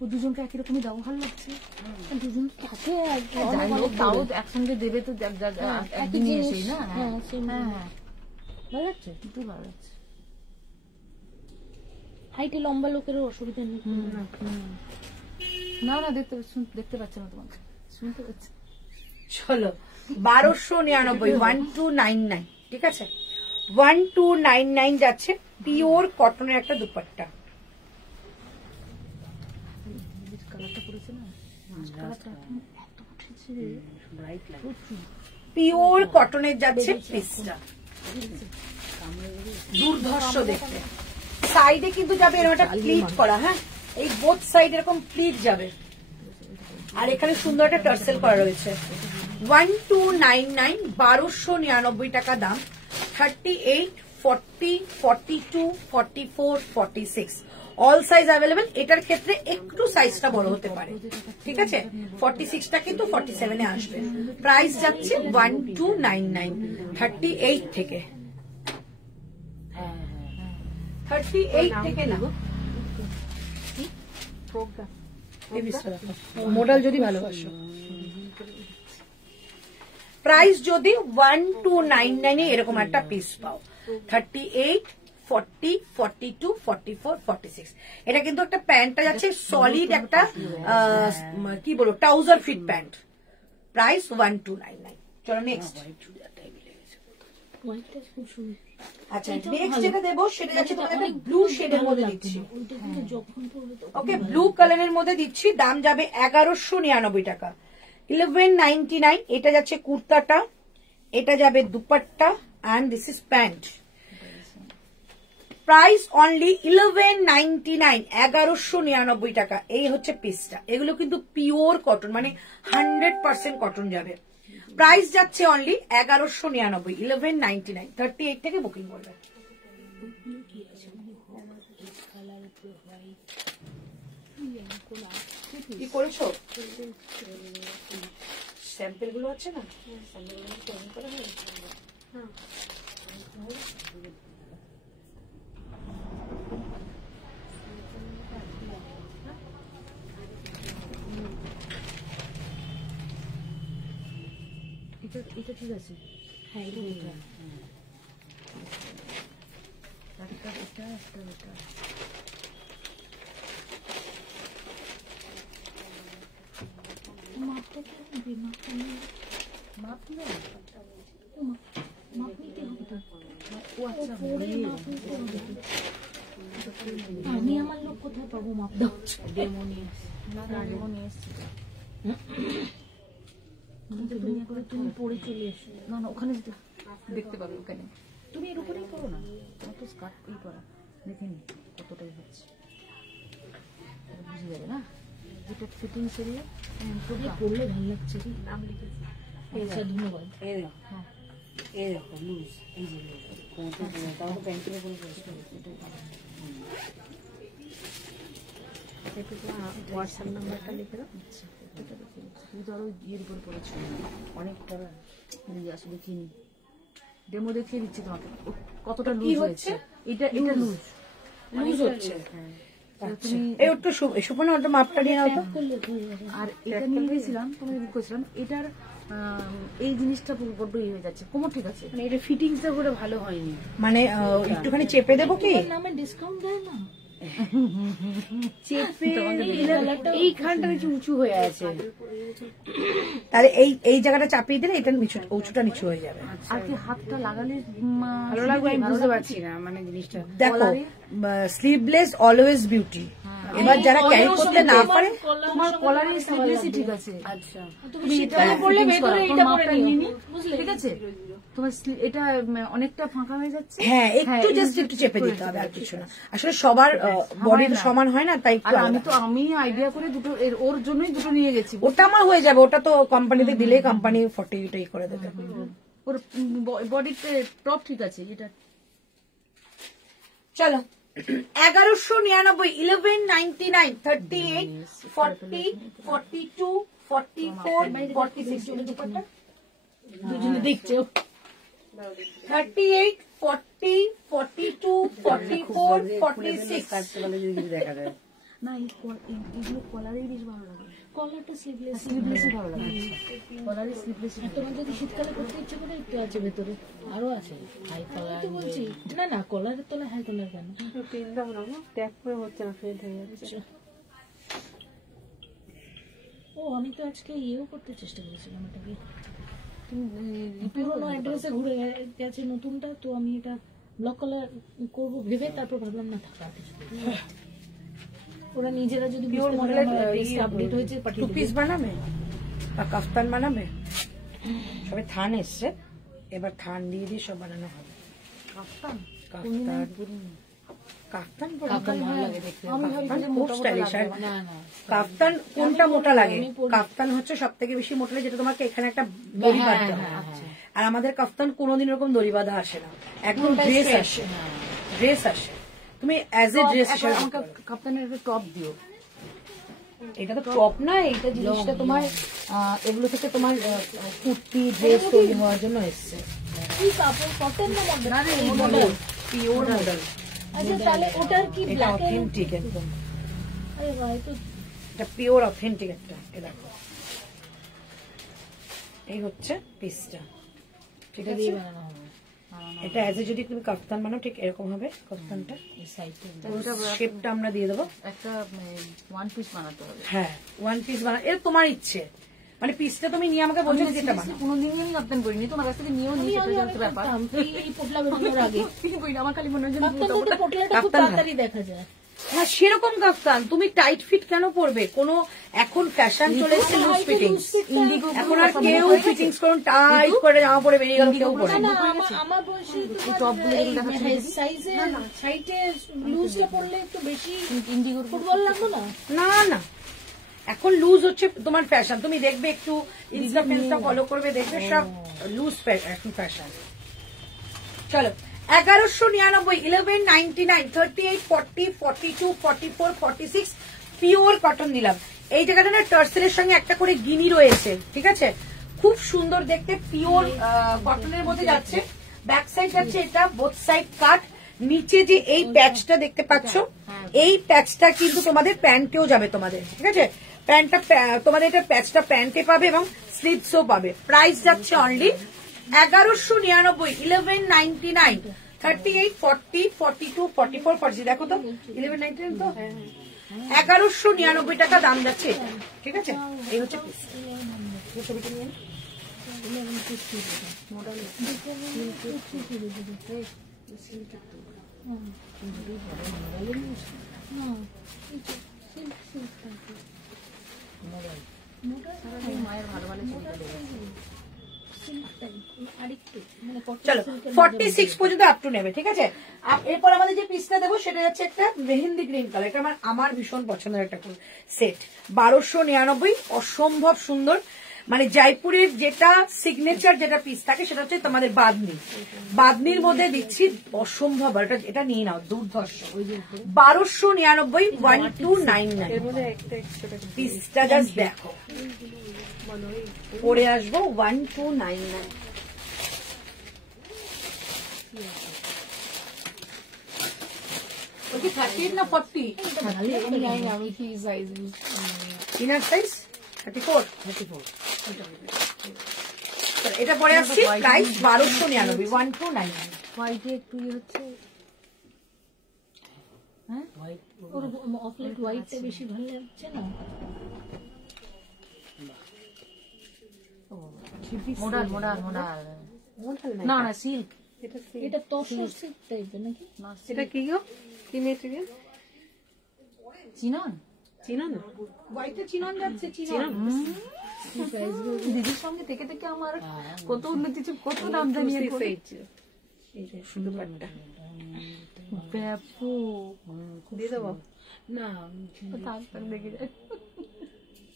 ও দুজনকে একই রকমই দাও ভালো লাগছে দুজন থাকে আর যাই হোক, তাও একসঙ্গে দেবে তো একদিনই এসেই না হ্যাঁ সেম হ্যাঁ ভালো লাগছে দুটোই ভালো লাগছে হাইটে লম্বা লোকেরও অসুবিধা নেই না না দেখতে পাচ্ছে না তোমাকে শুনতে পাচ্ছে চলো 1299 1299 ঠিক আছে 1299 যাচ্ছে পিওর কটনের একটা দুপাট্টা কালারটা পড়েছে না কালারটা এত উঠেছে ব্রাইট লাগে পিওর কটনের যাচ্ছে পিসটা দুর্ধর্ষ দেখতে সাইডে কিন্তু যাবে এরকম একটা প্লিট করা হ্যাঁ এই বোথ সাইড এরকম প্লিট যাবে আর এখানে সুন্দর একটা টার্সেল করা রয়েছে 1299 1299 টাকা দাম 38 40 42 44 46 অল সাইজ অ্যাভেলেবেল এটার ক্ষেত্রে একটু সাইজটা বড় হতে পারে ঠিক আছে 46টা কিন্তু 47 এ আসবে প্রাইস যাচ্ছে 1299 38 থেকে 38 থেকে না মডেল যদি ভালোবাসো প্রাইস যদি 1299 এ এরকম একটা পিস পাও 38 40 42 44 46 এটা কিন্তু একটা প্যান্টটা যাচ্ছে সলিড একটা কি বলবো ট্রাউজার ফিট প্যান্ট প্রাইস 1299 চলো নেক্সট হোয়াইটটা খুব সুন্দর আচ্ছা নেক্সট যেটা দেবো সেটা যাচ্ছে তোমাদের ব্লু শেডের মধ্যে দিচ্ছি ওইটা কিন্তু যখন পরবে তখন ওকে ব্লু কালারের মধ্যে দিচ্ছি দাম যাবে 1199 টাকা 1199 এটা যাচ্ছে কুর্তাটা এটা যাবে dupatta and this is pant price only 1199 1199 টাকা এই হচ্ছে পিসটা এগুলো কিন্তু পিওর কটন মানে 100% কটন যাবে প্রাইস যাচ্ছে অনলি 1199 1199 38 থেকে বুকিং করবে কি করেছো স্যাম্পল গুলো আছে না স্যাম্পল গুলো তৈরি করা হয়েছে এটা ঠিক আছে হ্যাঁ এটা এটা মাপটা কি হবে মাপ না মাপ নিতে হবে তো ও আচ্ছা পরে মাপ নিতে হবে আমি আমার লোক কোথায় পাবো মাপ দাও ডেমো নিয়ে ডেমো নিয়ে এসছি তুমি পরে চলে এসো না না ওখানে দেখতে পাবে ওখানে তুমি এর উপরেই করো না তোমার তো স্কার্ট এই করা দেখে নি কতটাই হচ্ছে বুঝে যাবে না এটা ফিটিং সেরিয়ে পড়লে ভালো লাগছে নাম লিখেছি আচ্ছা ধন্যবাদ এই দেখো হ্যাঁ এই দেখো লুজ এই যে লুজ কোনটা তাও প্যান্টের উপরে বসে এটাই ভালো একটু হোয়াটসঅ্যাপ নাম্বারটা লিখে দাও তুমি তো আরো ইয়ের উপর পড়েছো অনেকটা আসলে কিনি ডেমো দেখিয়ে দিচ্ছি তোমাকে কতটা কি লুজ হচ্ছে? হয়েছে। এটা লুজ লুজ হচ্ছে। এই একটু সুপর্ণা ওটা মাপটা নিয়ে নাও তো। আর এটা নিয়ে গেছিলাম তোমাকে বুক করেছিলাম, এটার এই জিনিসটা বড্ড ইয়ে হয়ে যাচ্ছে। কোমর ঠিক আছে, মানে এটা ফিটিংসটা করে ভালো হয়নি। মানে একটুখানি চেপে দেবো কি? নামে ডিসকাউন্ট দেয় না, চেপে এইখানটা একটু উঁচু হয়ে আছে। তাহলে এই জায়গাটা চাপিয়ে দিলে এটা উঁচুটা নিচু হয়ে যাবে। আর কি হাতটা লাগালে ভালো লাগবে, আমি বুঝতে পারছি না মানে জিনিসটা। দেখো স্লিভলেস অলওয়েজ বিউটি। এবার যারা ক্যারি করতে না পারে, তোমার কলারের স্লিভলেসই ঠিক আছে। আচ্ছা, তুমি এটা পড়লে fitting ভেতরে করো, এটা তোমার পরে মাপটা নিও, নিয়ে বুঝলে? ঠিক আছে? তোমার এটা অনেকটা ফাঁকা হয়ে যাচ্ছে। হ্যাঁ একটু জাস্ট একটু চেপে দিতে হবে, আর কিছু না। আসলে সবার বডি তো সমান হয় না, তাই একটু আর আলাদা। আমি আইডিয়া করে দুটো ওর জন্যই দুটো নিয়ে গেছি। ওটা আমার হয়ে যাবে, ওটা তো কোম্পানিতে দিলেই কোম্পানি 40 করে দেবে। ওর বডি টপ ঠিক আছে। এটা চলো 1199, 1199, 38, 40, 42, 44, 46 দুজনে দেখছে। 38, 40, 42, 44, 46 দেখা যায় না, এইগুলো কলারেই বেশ ভালো লাগে। কলারটা স্লিভলেস। স্লিভলেসই ভালো লাগে। কলারের স্লিভলেস তোমার যদি শীতকালে করতে ইচ্ছে করে একটু আছে ভেতরে, আরো আছে হাই কলার। তো বলছি না না, কলারের তলায় হাই কলার কেন? পেন দাও না, ট্যাগ করে হচ্ছে না, ফেড হয়ে যাচ্ছে। ও আমি তো আজকে ইয়েও করতে চেষ্টা করেছিলাম এটাকে, পুরোনো অ্যাড্রেসে ঘুরে গেছে নতুনটা, তো আমি এটা ব্লক কলার করবো ভেবে তারপর ভাবলাম না থাকা কিছু। ওরা নিজেরা যদি আপডেট হয়েছে টু পিস বানাবে বা কাফতান বানাবে, সবে থান এসছে, এবার থান দিয়ে দিয়ে সব বানানো হবে। কাফতান ভালো লাগে দেখতে, কাফতান খুব স্টাইলিশ। আর কাফতান কোনটা মোটা লাগে? কাফতান হচ্ছে সব থেকে বেশি মোটা লাগে যেটা তোমাকে এখানে একটা দড়ি বাঁধতে হয়। আর আমাদের কাফতান কোনোদিন এরকম দড়ি বাঁধা আসে না, একদম ড্রেস আসে, ড্রেস আসে। তুমি অ্যাজ এ ড্রেস হিসেবে আমাকে কাপ্তানের একটা টপ দিও। এটা তো টপ না, এটা জিনিসটা তোমার এগুলো থেকে তোমার কুর্তি ড্রেস তৈরি হওয়ার জন্য এসছে। কি কাপড়, কটন না মডেল? না রে, মডেল পিওর মডেল। আচ্ছা তাহলে ওটার কি এটা ব্ল্যাক? অথেন্টিক একদম, আরে ভাই তো এটা পিওর অথেন্টিক একটা। এ দেখো, এই হচ্ছে পিসটা, ঠিক আছে? বানানো হবে এটা অ্যাজ এ যদি তুমি কাফতান বানাও ঠিক এরকম হবে কাফতানটা। এই সাইডে। শেপটা আমরা দিয়ে দেবো। একটা ওয়ান পিস বানাতে হবে। হ্যাঁ ওয়ান পিস বানা, এটা তোমার ইচ্ছে, মানে পিসটা তুমি নিয়ে আমাকে বলছো যে যেটা বানাও। কোনোদিনই আমি কাপ্তান করিনি, তোমার কাছ থেকে নিয়েও নিয়ে সেটা জানতে ব্যাপার। এই পোটলা বেরোনোর আগে আমার খালি মনে হয় পোটলাটা খুব তাড়াতাড়ি দেখা যায়। হ্যাঁ সেরকম কাফতান তুমি টাইট ফিট কেন পরবে? কোনো এখন ফ্যাশন চলে এসেছে লুজ ফিটিংস, এখন আর কেউ ফিটিংস করুন টাইট করে জামা পরে বেরিয়ে গেল, কেউ পরে না আমার বয়সে সাইজে সাইডে লুজটা পরলে একটু বেশি ইন্ডিগোর ফুটবল লাগতো না। না না, এখন লুজ হচ্ছে তোমার ফ্যাশন। তুমি দেখবে একটু ইনস্টা ফেন্সটা ফলো করবে, দেখবে সব লুজ এখন ফ্যাশন। চলো 1199, 1199, 38, 40, 42, 44, 46 পিওর কটন দিলাম। এই জায়গাটা না টার্সেলের সঙ্গে একটা করে গিনি রয়েছে, ঠিক আছে? খুব সুন্দর দেখতে, পিওর কটনের মধ্যে যাচ্ছে। ব্যাক সাইড যাচ্ছে এটা, বোথ সাইড কাট। নিচে যে এই প্যাচটা দেখতে পাচ্ছ, এই প্যাচটা কিন্তু তোমাদের প্যান্টেও যাবে তোমাদের, ঠিক আছে? প্যান্টটা তোমাদের এটা প্যাচটা প্যান্টে পাবে এবং স্লিভসও পাবে। প্রাইস যাচ্ছে অনলি 1199, 1199, 38, 40, 42, 44, 46। দেখো তো 1199 তো 1199 টাকা দাম যাচ্ছে, ঠিক আছে? এই হচ্ছে পিস। ছবিটা নিয়ে মায়ের ভালো ভালো ছবিটা দেবে। চলো 46 পর্যন্ত আপ টু নেবে, ঠিক আছে? এরপর আমাদের যে পিসটা দেবো সেটা হচ্ছে একটা মেহেন্দি গ্রিন কালার। এটা আমার ভীষণ পছন্দের একটা সেট। 1299, অসম্ভব সুন্দর। মানে জয়পুরের যেটা সিগনেচার যেটা পিস থাকে সেটা হচ্ছে তোমাদের বাদনি। বাদনির মধ্যে দিচ্ছি অসম্ভব, এটা নিয়ে নাও, দুর্ধর্ষ। 1299, 1299 পিসটা জাস্ট দেখো, পরে আসবো 1299। বেশি আছে। ওই কি 38 না 40? আমি জানি না আমি কি সাইজ ইউজ ইনার সাইজ 34। 34 এটা পরে আসছি প্রাইস 1299, 1299। হোয়াইটে একটু ইয়ে হচ্ছে। হ্যাঁ ওর অফলাইট হোয়াইটটা বেশি ভালো লাগছে না? মোডাল না না সিল্ক। এটা তসর সিল্ক টাইপের নাকি? এটা কি গো, কি মেটেরিয়াল? চিনন চিনো না? হোয়াইটে চিনন যাচ্ছে, চিনন। দিদির সঙ্গে থেকে থেকে আমার কত উন্নতি, কত দাম জানিয়ে এই যে শুধু পাটটা ব্যাপক দিয়ে দেবো। না তারপর দেখে যায়।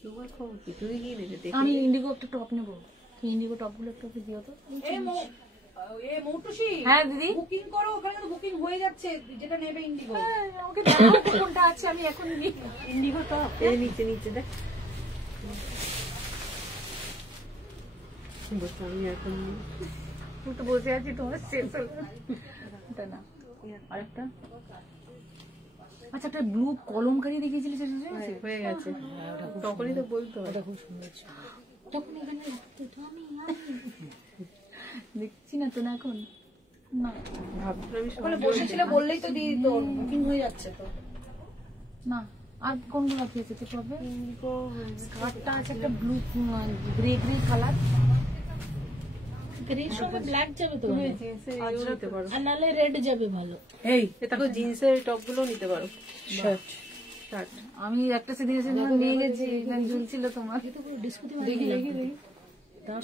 তোমার খবর কি, তুমি কি নেবে? দেখি আমি ইন্ডিগো একটা টপ নেবো। ইন্ডিগো টপ গুলো একটু দিও তো। মৌটুসি, হ্যাঁ দিদি, বুকিং করো, ওখানে তো বুকিং হয়ে যাচ্ছে, যেটা নেবে ইন্ডিগো। আমাকে দেখাও কোনটা আছে, আমি এখন নিই। ইন্ডিগো টপ এই নিচে নিচে দেখ। বসে আমি এখন আমি তো বসে আছি, তোমার শেষ হলো ওটা না। আরেকটা আচ্ছা, একটা ব্লু কলমকারি দেখিয়েছিলে, সেটা হয়ে গেছে, তখনই তো বলতো। ওটা খুব সুন্দর ছিল। তখন এখানে রাখতে তো আমি দেখছি না তো না এখন, না ভাবছিলাম আমি ওখানে বসেছিল বললেই তো দিয়ে দিত, বুকিং হয়ে যাচ্ছে তো। না। আর কোনগুলো কি আছে প্রবলেম? স্কার্টটা আছে একটা ব্লু গ্রে কালার। গ্রের সঙ্গে ব্ল্যাক যাবে তো ভালো। জিন্সের ইয়েও নিতে পারো। আর নাহলে রেড যাবে ভালো। এই দেখো জিন্সের টপ গুলো নিতে পারো। শার্ট শার্ট আমি একটা সেদিন এসে নিয়ে গেছি, ঝুলছিল তোমার।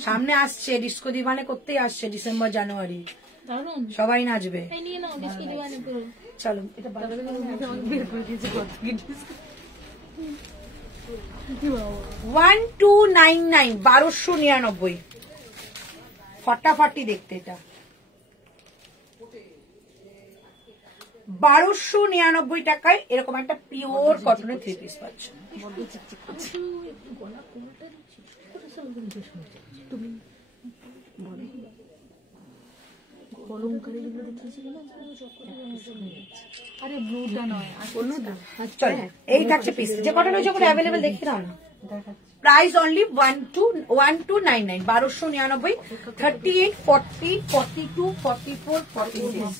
সামনে আসছে, ডিস্কো দিবানে করতেই আসছে, ডিসেম্বর জানুয়ারি, দারুন, সবাই নাচবে। এই নিয়ে নাও ডিস্কো দিওয়ানে পুরো। চলো এটা বের করে দিয়েছি কত কি 1299, 1299। ফাটাফাটি দেখতে এটা, 1299 টাকায় এরকম একটা পিওর কটনের 3 পিস পাচ্ছ। কলমকারি যেগুলো দেখিয়েছিল না, আরে ব্লুটা নয়, অন্যটা চলো এই থাকছে পিস, যে কটন ওই যখন অ্যাভেলেবেল দেখি দাও না। Price only 1299, 1299, 38, 40, 42, 44, 46।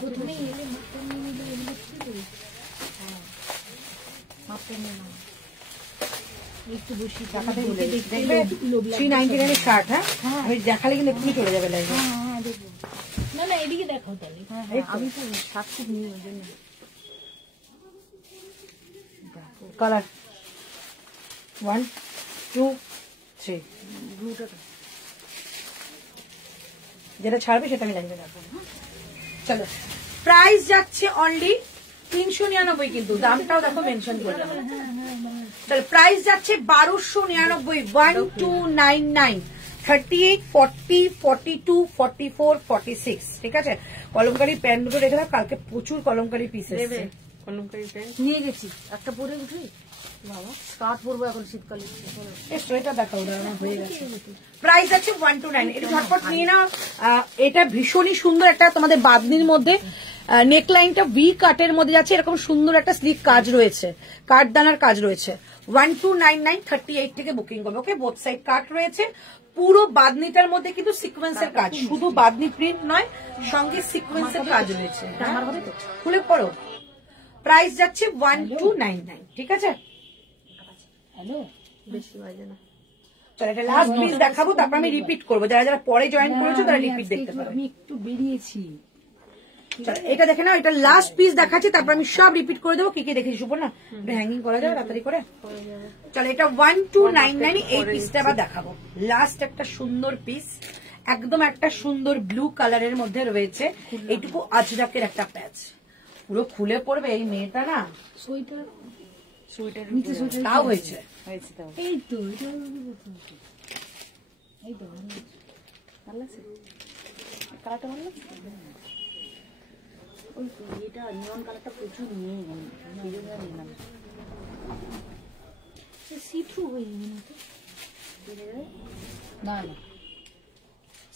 প্রথমে এলে মাপটা নিয়ে নিলে এগুলো কি করে? মাপটা নিয়ে নাও। একটু বসি দেখাতে ভুলে গেছি। দেখবে 399 এর শার্ট, হ্যাঁ আমি দেখালে কিন্তু এক্ষুনি চলে যাবে লাইভে। হ্যাঁ দেখবো। না না এদিকে দেখাও তাহলে। হ্যাঁ আমি তো সাতশো নিয়ে ওই জন্য। কালার 1, 2, 3। ব্লুটা তো যেটা ছাড়বে সেটা আমি লাইভে রাখবো। চলো প্রাইস যাচ্ছে অনলি 399, কিন্তু দামটাও দেখো মেনশন করে দেবো। চলো প্রাইস যাচ্ছে 1299, 1299, 38, 40, 42, 44, 46। ঠিক আছে, কলমকারি প্যান্ট দুটো রেখে দাও, কালকে প্রচুর কলমকারি পিস নেবে এসেছে। কলমকারি প্যান্ট নিয়ে গেছি, একটা পরে উঠি বাবা, স্কার্ট পরবো এখন শীতকালে। সোয়েটার দেখাও, দাঁড়ানো হয়ে গেছে। প্রাইস আছে 129, এটা ঝটপট নিয়ে নাও। এটা ভীষণই সুন্দর একটা তোমাদের বাদনির মধ্যে, নেকলাইনটা ভি কাটের মধ্যে যাচ্ছে, এরকম সুন্দর একটা স্লিভ কাজ রয়েছে, কাঠদানার কাজ রয়েছে। 1299, 38 থেকে বুকিং করবে। ওকে, বোথ সাইড কাট রয়েছে। পুরো বাদনিটার মধ্যে কিন্তু সিকোয়েন্সের কাজ, শুধু বাদনি প্রিন্ট নয়, সঙ্গে সিকোয়েন্সের কাজ রয়েছে। খুলে পড়ো। প্রাইস যাচ্ছে 1299। ঠিক আছে, হ্যালো, বেশি বাজে না। চলো এটা লাস্ট পিস দেখাবো, তারপর আমি রিপিট করবো। যারা যারা পরে জয়েন করেছো তারা রিপিট দেখতে পাবে। আমি একটু বেরিয়েছি। চলো এটা দেখে নাও, এটা লাস্ট পিস দেখাচ্ছি, তারপর আমি সব রিপিট করে দেবো। কি কি দেখেছি সুপর না, এটা হ্যাঙ্গিং করা যাবে তাড়াতাড়ি করে। চলো এটা 1299, এই পিসটা আবার দেখাবো। লাস্ট একটা সুন্দর পিস, একদম একটা সুন্দর ব্লু কালারের মধ্যে রয়েছে, এইটুকু আজরাকের একটা প্যাচ, পুরো খুলে পড়বে। এই মেয়েটা না সোয়েটার সোয়েটার নিচে সোয়েটার তাও হয়েছে। হয়েছে তাও। এই তো এটা এই তো ভালো লাগছে, কালারটা ভালো লাগছে। ওই তো এটা নিয়ন কালারটা প্রচুর নিয়ে নিলাম। সি থ্রু হয়ে যাবে না তো, না না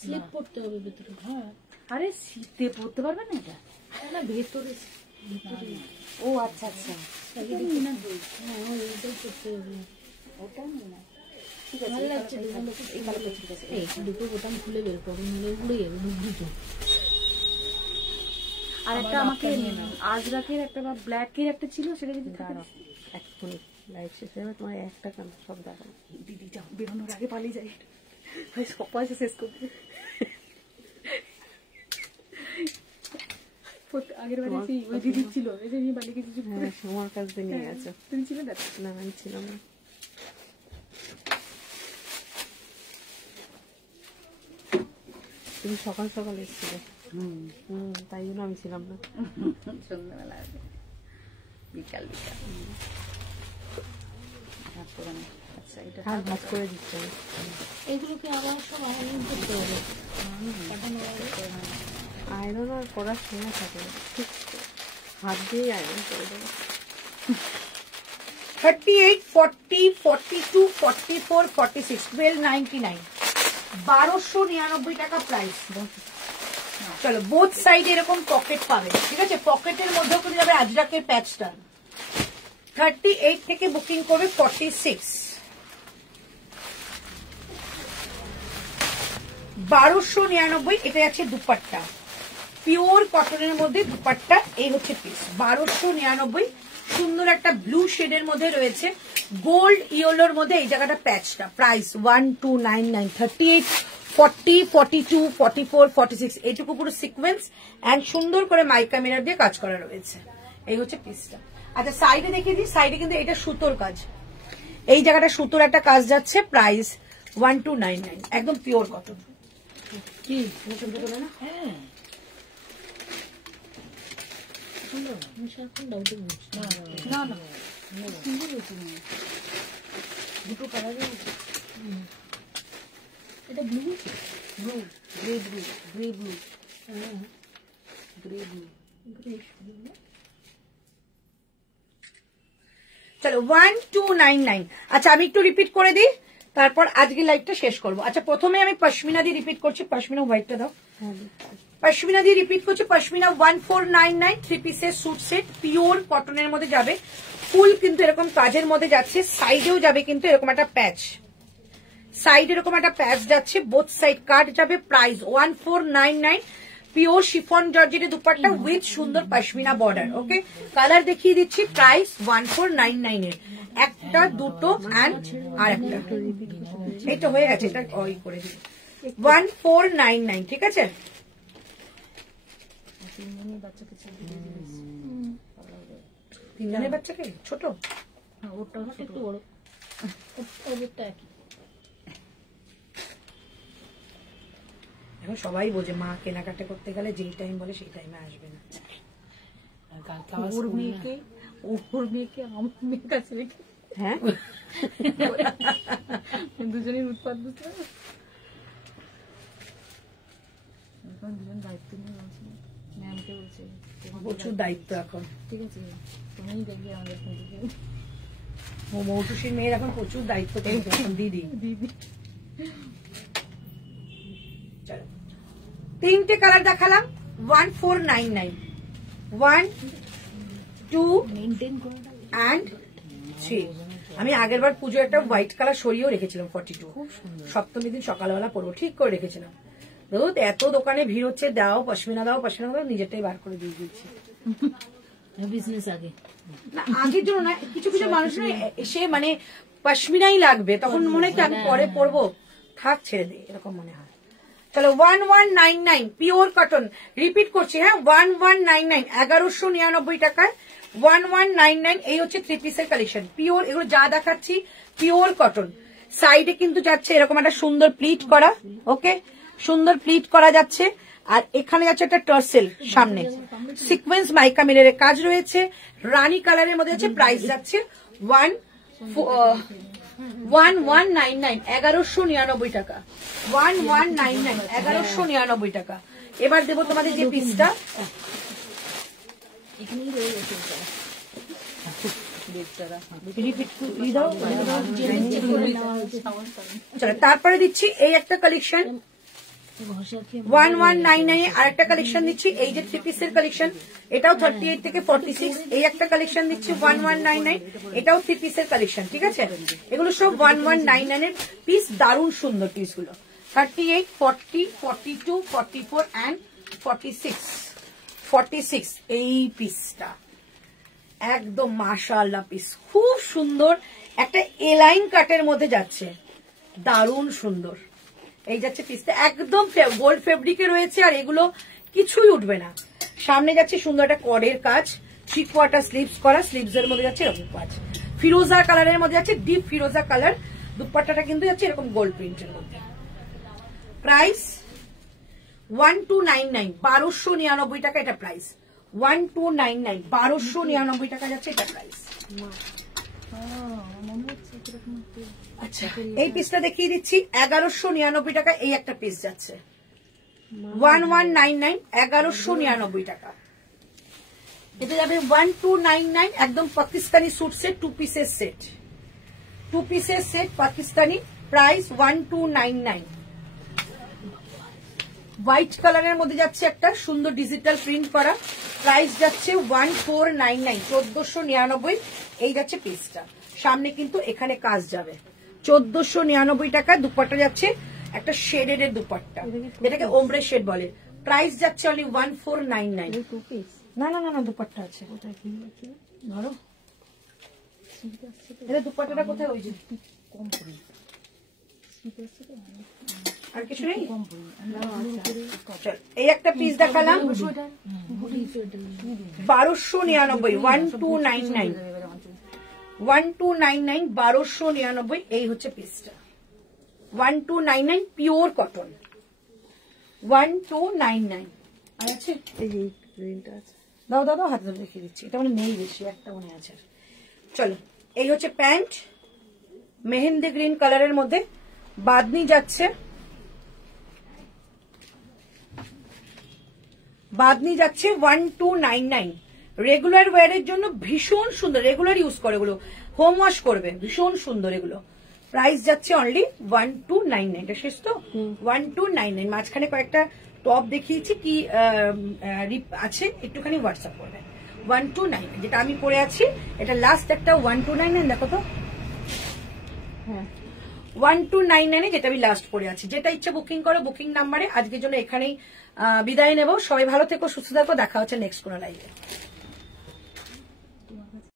স্লিপ পড়তে হবে ভেতরে। হ্যাঁ আরে শীতে পড়তে পারবে না এটা? না ভেতরে ও আচ্ছা আচ্ছা, হ্যাঁ ওইটাই করতে হবে। ওটা না ঠিক আছে, ভালো লাগছে এই কালারটা ঠিক আছে। এই দুটো বোতাম খুলে বের করো, নাহলে উড়ে যাবে দুটো। আর একটা আমাকে আজরাকের একটা বা ব্ল্যাকের একটা ছিল, সেটা যদি দাঁড়াও এক্ষুনি লাইভ শেষ হয়ে যাবে, তোমার একটা কান সব দেখাবো। দিদি যাও, বেরোনোর আগে পালিয়ে যাই, ভাই সব পয়সা শেষ করবে। আগের বারে ওই দিদি ছিল, এই যে নিয়ে পালিয়ে গেছি চুপ করে। হ্যাঁ, আমার কাছ থেকে নিয়ে গেছো। তুমি ছিলে না? না, আমি ছিলাম না। তুমি সকাল সকাল এসেছিলে। তাই জন্য আমি ছিলাম না। সন্ধ্যাবেলা বিকাল বিকাল। আচ্ছা, এটা হাত ভাত করে দিচ্ছি আমি। এগুলোকে আবার সব আয়রন করতে হবে, কাটানো হবে। আয়রন আর করার সময় থাকে না। ঠিক হাত দিয়েই আয়রন করে দেবো। 38, 40, 42, 44, 46, 1299, 1299 টাকা প্রাইস। চলো বোথ সাইড এরকম পকেট পাবে, ঠিক আছে? পকেটের মধ্যেও কিন্তু যাবে আজরাকের প্যাচটা। 38 থেকে বুকিং করবে 46, 1299। এটা আছে দুপাট্টা, পিওর কটনের মধ্যে দুপাট্টা। এই হচ্ছে পিস 1299। সুন্দর একটা ব্লু শেডের মধ্যে রয়েছে, গোল্ড ইয়েলোর মধ্যে এই জায়গাটা প্যাচটা। প্রাইস 1299। 38, 40, 42, 44, 46 এইটুকু পুরো সিকোয়েন্স এন্ড সুন্দর করে মাইকা মিরর দিয়ে কাজ করা রয়েছে। এই হচ্ছে পিসটা। আচ্ছা সাইডে দেখিয়ে দিই, সাইডে কিন্তু এটা সুতোর কাজ, এই জায়গাটা সুতোর একটা কাজ যাচ্ছে। প্রাইস 1299, একদম পিওর কটন। কি ছবিটা তোলে না? হ্যাঁ সুন্দর, আমি সারাক্ষণ ডাউটে বলছি। না না সুন্দর হয়েছে, দুটো কালারে। এটা blue, blue, grey blue, grey blue, হ্যাঁ গ্রে ব্লু। চলো 1299। আচ্ছা আমি একটু রিপিট করে দিই, তারপর আজকে লাইভটা শেষ করবো। আচ্ছা প্রথমে আমি পশমিনা দিয়ে রিপিট করছি, পশমিনা হোয়াইটটা দাও। পশমিনা দিয়ে রিপিট করছি, পশমিনা 1499, 3 পিসের স্যুট সেট, পিওর কটনের মধ্যে যাবে। ফুল কিন্তু এরকম কাজের মধ্যে যাচ্ছে, সাইডেও যাবে কিন্তু এরকম একটা প্যাচ, সাইড এরকম একটা প্যাচ যাচ্ছে, বোথ সাইড কাট যাবে। প্রাইস 1499, পিওর শিফন জর্জেটের দুপাট্টা উইথ সুন্দর পশমিনা বর্ডার। ওকে কালার দেখিয়ে দিচ্ছি। প্রাইস 1499 এর একটা, দুটো অ্যান্ড আর একটা। এটা হয়ে গেছে, এটা ওই করে দিই 1499, ঠিক আছে? তিনজনের বাচ্চাকে ছোট, ওটা একটু বড়, ওটা একই। এখন সবাই বোঝে মা কেনাকাটা করতে গেলে যেই টাইম বলে সেই টাইমে আসবে না। ওর মেয়েকে আমার মেয়ের কাছে রেখে, হ্যাঁ দুজনের উৎপাদ বুঝতে পারো। এখন দুজন দায়িত্ব নিয়ে বলছে, ম্যামকে বলছে প্রচুর দায়িত্ব এখন। ঠিক আছে তুমিই দেখবে আমাদের কিন্তু মৌটুসির মেয়ের এখন প্রচুর দায়িত্ব কিন্তু এখন দিদি। চলো তিনটে কালার দেখালাম 1499, 1, 2 মেনটেন করে অ্যান্ড 3। আমি আগের বার পুজো একটা হোয়াইট কালার সরিয়েও রেখেছিলাম 42, সপ্তমী দিন সকালবেলা পরবো ঠিক করে রেখেছিলাম। ধরুন এত দোকানে ভিড় হচ্ছে, দাও পশমিনা দাও, পশমিনা দাও, নিজেরটাই বার করে দিয়ে দিচ্ছি। বিজনেস আগে না আগের জন্য না, কিছু কিছু মানুষ না এসে মানে পশমিনাই লাগবে, তখন মনে হয় কি আমি পরে পরবো, থাক ছেড়ে দিই, এরকম মনে হয়। চলো 1199 পিওর কটন, রিপিট করছি হ্যাঁ 1199, 1199 টাকায় 1199। এই হচ্ছে 3 পিসের কালেকশন, পিওর। এগুলো যা দেখাচ্ছি পিওর কটন। সাইডে কিন্তু যাচ্ছে এরকম একটা সুন্দর প্লিট করা, ওকে সুন্দর প্লিট করা যাচ্ছে। আর এখানে যাচ্ছে একটা টার্সেল, সামনে সিকোয়েন্স মাইকা মিররের কাজ রয়েছে, রানী কালারের মধ্যে আছে। প্রাইস যাচ্ছে 1199, 1199 টাকা, 1199, 1199 টাকা। এবার দেবো তোমাদের যে পিসটা, এখানেই রয়ে গেছে। চলো তারপরে দিচ্ছি এই একটা কালেকশন, 1199 এ আরেকটা কালেকশন দিচ্ছি, এই যে 3 পিসের কালেকশন, এটাও 38 থেকে 46। এই একটা কালেকশন দিচ্ছি 1199, এটাও 3 পিসের কালেকশন, ঠিক আছে? এগুলো সব 1199 এর পিস, দারুণ সুন্দর পিসগুলো। 38, 40, 42, 44 and 46 এই পিসটা একদম মাশাআল্লাহ পিস, খুব সুন্দর। একটা এলাইন কাটের মধ্যে যাচ্ছে, দারুণ সুন্দর। এই যাচ্ছে পিসটা, একদম গোল্ড ফেব্রিকে রয়েছে, আর এগুলো কিছুই উঠবে না। সামনে যাচ্ছে সুন্দর একটা করের কাজ, 3 কোয়ার্টার স্লিভস করা, স্লিভস এর মধ্যে যাচ্ছে এরকম কাজ, ফিরোজা কালারের মধ্যে যাচ্ছে, ডিপ ফিরোজা কালার। দুপাট্টাটা কিন্তু যাচ্ছে এরকম গোল্ড প্রিন্টের মধ্যে। প্রাইস 1299, 1299 টাকা এটা প্রাইস। 1299, 1299 টাকা যাচ্ছে এটা প্রাইস। আচ্ছা, এই পিসটা দেখিয়ে দিচ্ছি 1199 টাকা, এই একটা পিস যাচ্ছে 1199, 1199 টাকা। এটা যাবে 1299, একদম পাকিস্তানি স্যুট সেট, 2 পিসের সেট, 2 পিসের সেট পাকিস্তানি, প্রাইস 1299। হোয়াইট কালারের মধ্যে যাচ্ছে একটা সুন্দর ডিজিটাল প্রিন্ট করা, প্রাইস যাচ্ছে 1499, 1499 এই যাচ্ছে পিসটা। সামনে কিন্তু এখানে কাজ যাবে, 1499 টাকা। দুপাট্টা যাচ্ছে একটা শেডেড এর দুপাট্টা, যেটাকে ওমব্রে শেড বলে, প্রাইস যাচ্ছে অনলি 1499। না না না না, দুপাট্টা আছে, ধরো এটা দুপাট্টাটা কোথায়, ওই যে আর কিছু নেই। এই একটা পিস দেখালাম 1299, 1299, 1299, 1299 এই হচ্ছে পিসটা, 1299 পিওর কটন, 1299। আর আছে এই যে প্রিন্টটা আছে, দাও দাও দাও, হাতে ধরে দেখিয়ে দিচ্ছি, এটা মানে নেই বেশি, একটা মনে আছে। চলো, এই হচ্ছে প্যান্ট, মেহেন্দি গ্রিন কালারের মধ্যে, বাদনি যাচ্ছে, বাদনি যাচ্ছে 1299। রেগুলার ওয়্যারের জন্য ভীষণ সুন্দর, রেগুলার ইউজ করে, এগুলো হোম ওয়াশ করবে, ভীষণ সুন্দর এগুলো। প্রাইস যাচ্ছে অনলি 1299, এটা শেষ তো, 1299। মাঝখানে কয়েকটা টপ দেখিয়েছি, কি আছে একটুখানি হোয়াটসঅ্যাপ করবে। 1299 যেটা আমি পরে আছি, এটা লাস্ট একটা 1299, দেখো তো, হ্যাঁ 1299 যেটা আমি লাস্ট পরে আছি। যেটা ইচ্ছে বুকিং করো, বুকিং নাম্বারে। আজকের জন্য এখানেই বিদায় নেব। সবাই ভালো থেকো, সুস্থ থাকো, দেখা হচ্ছে নেক্সট কোনো লাইভে।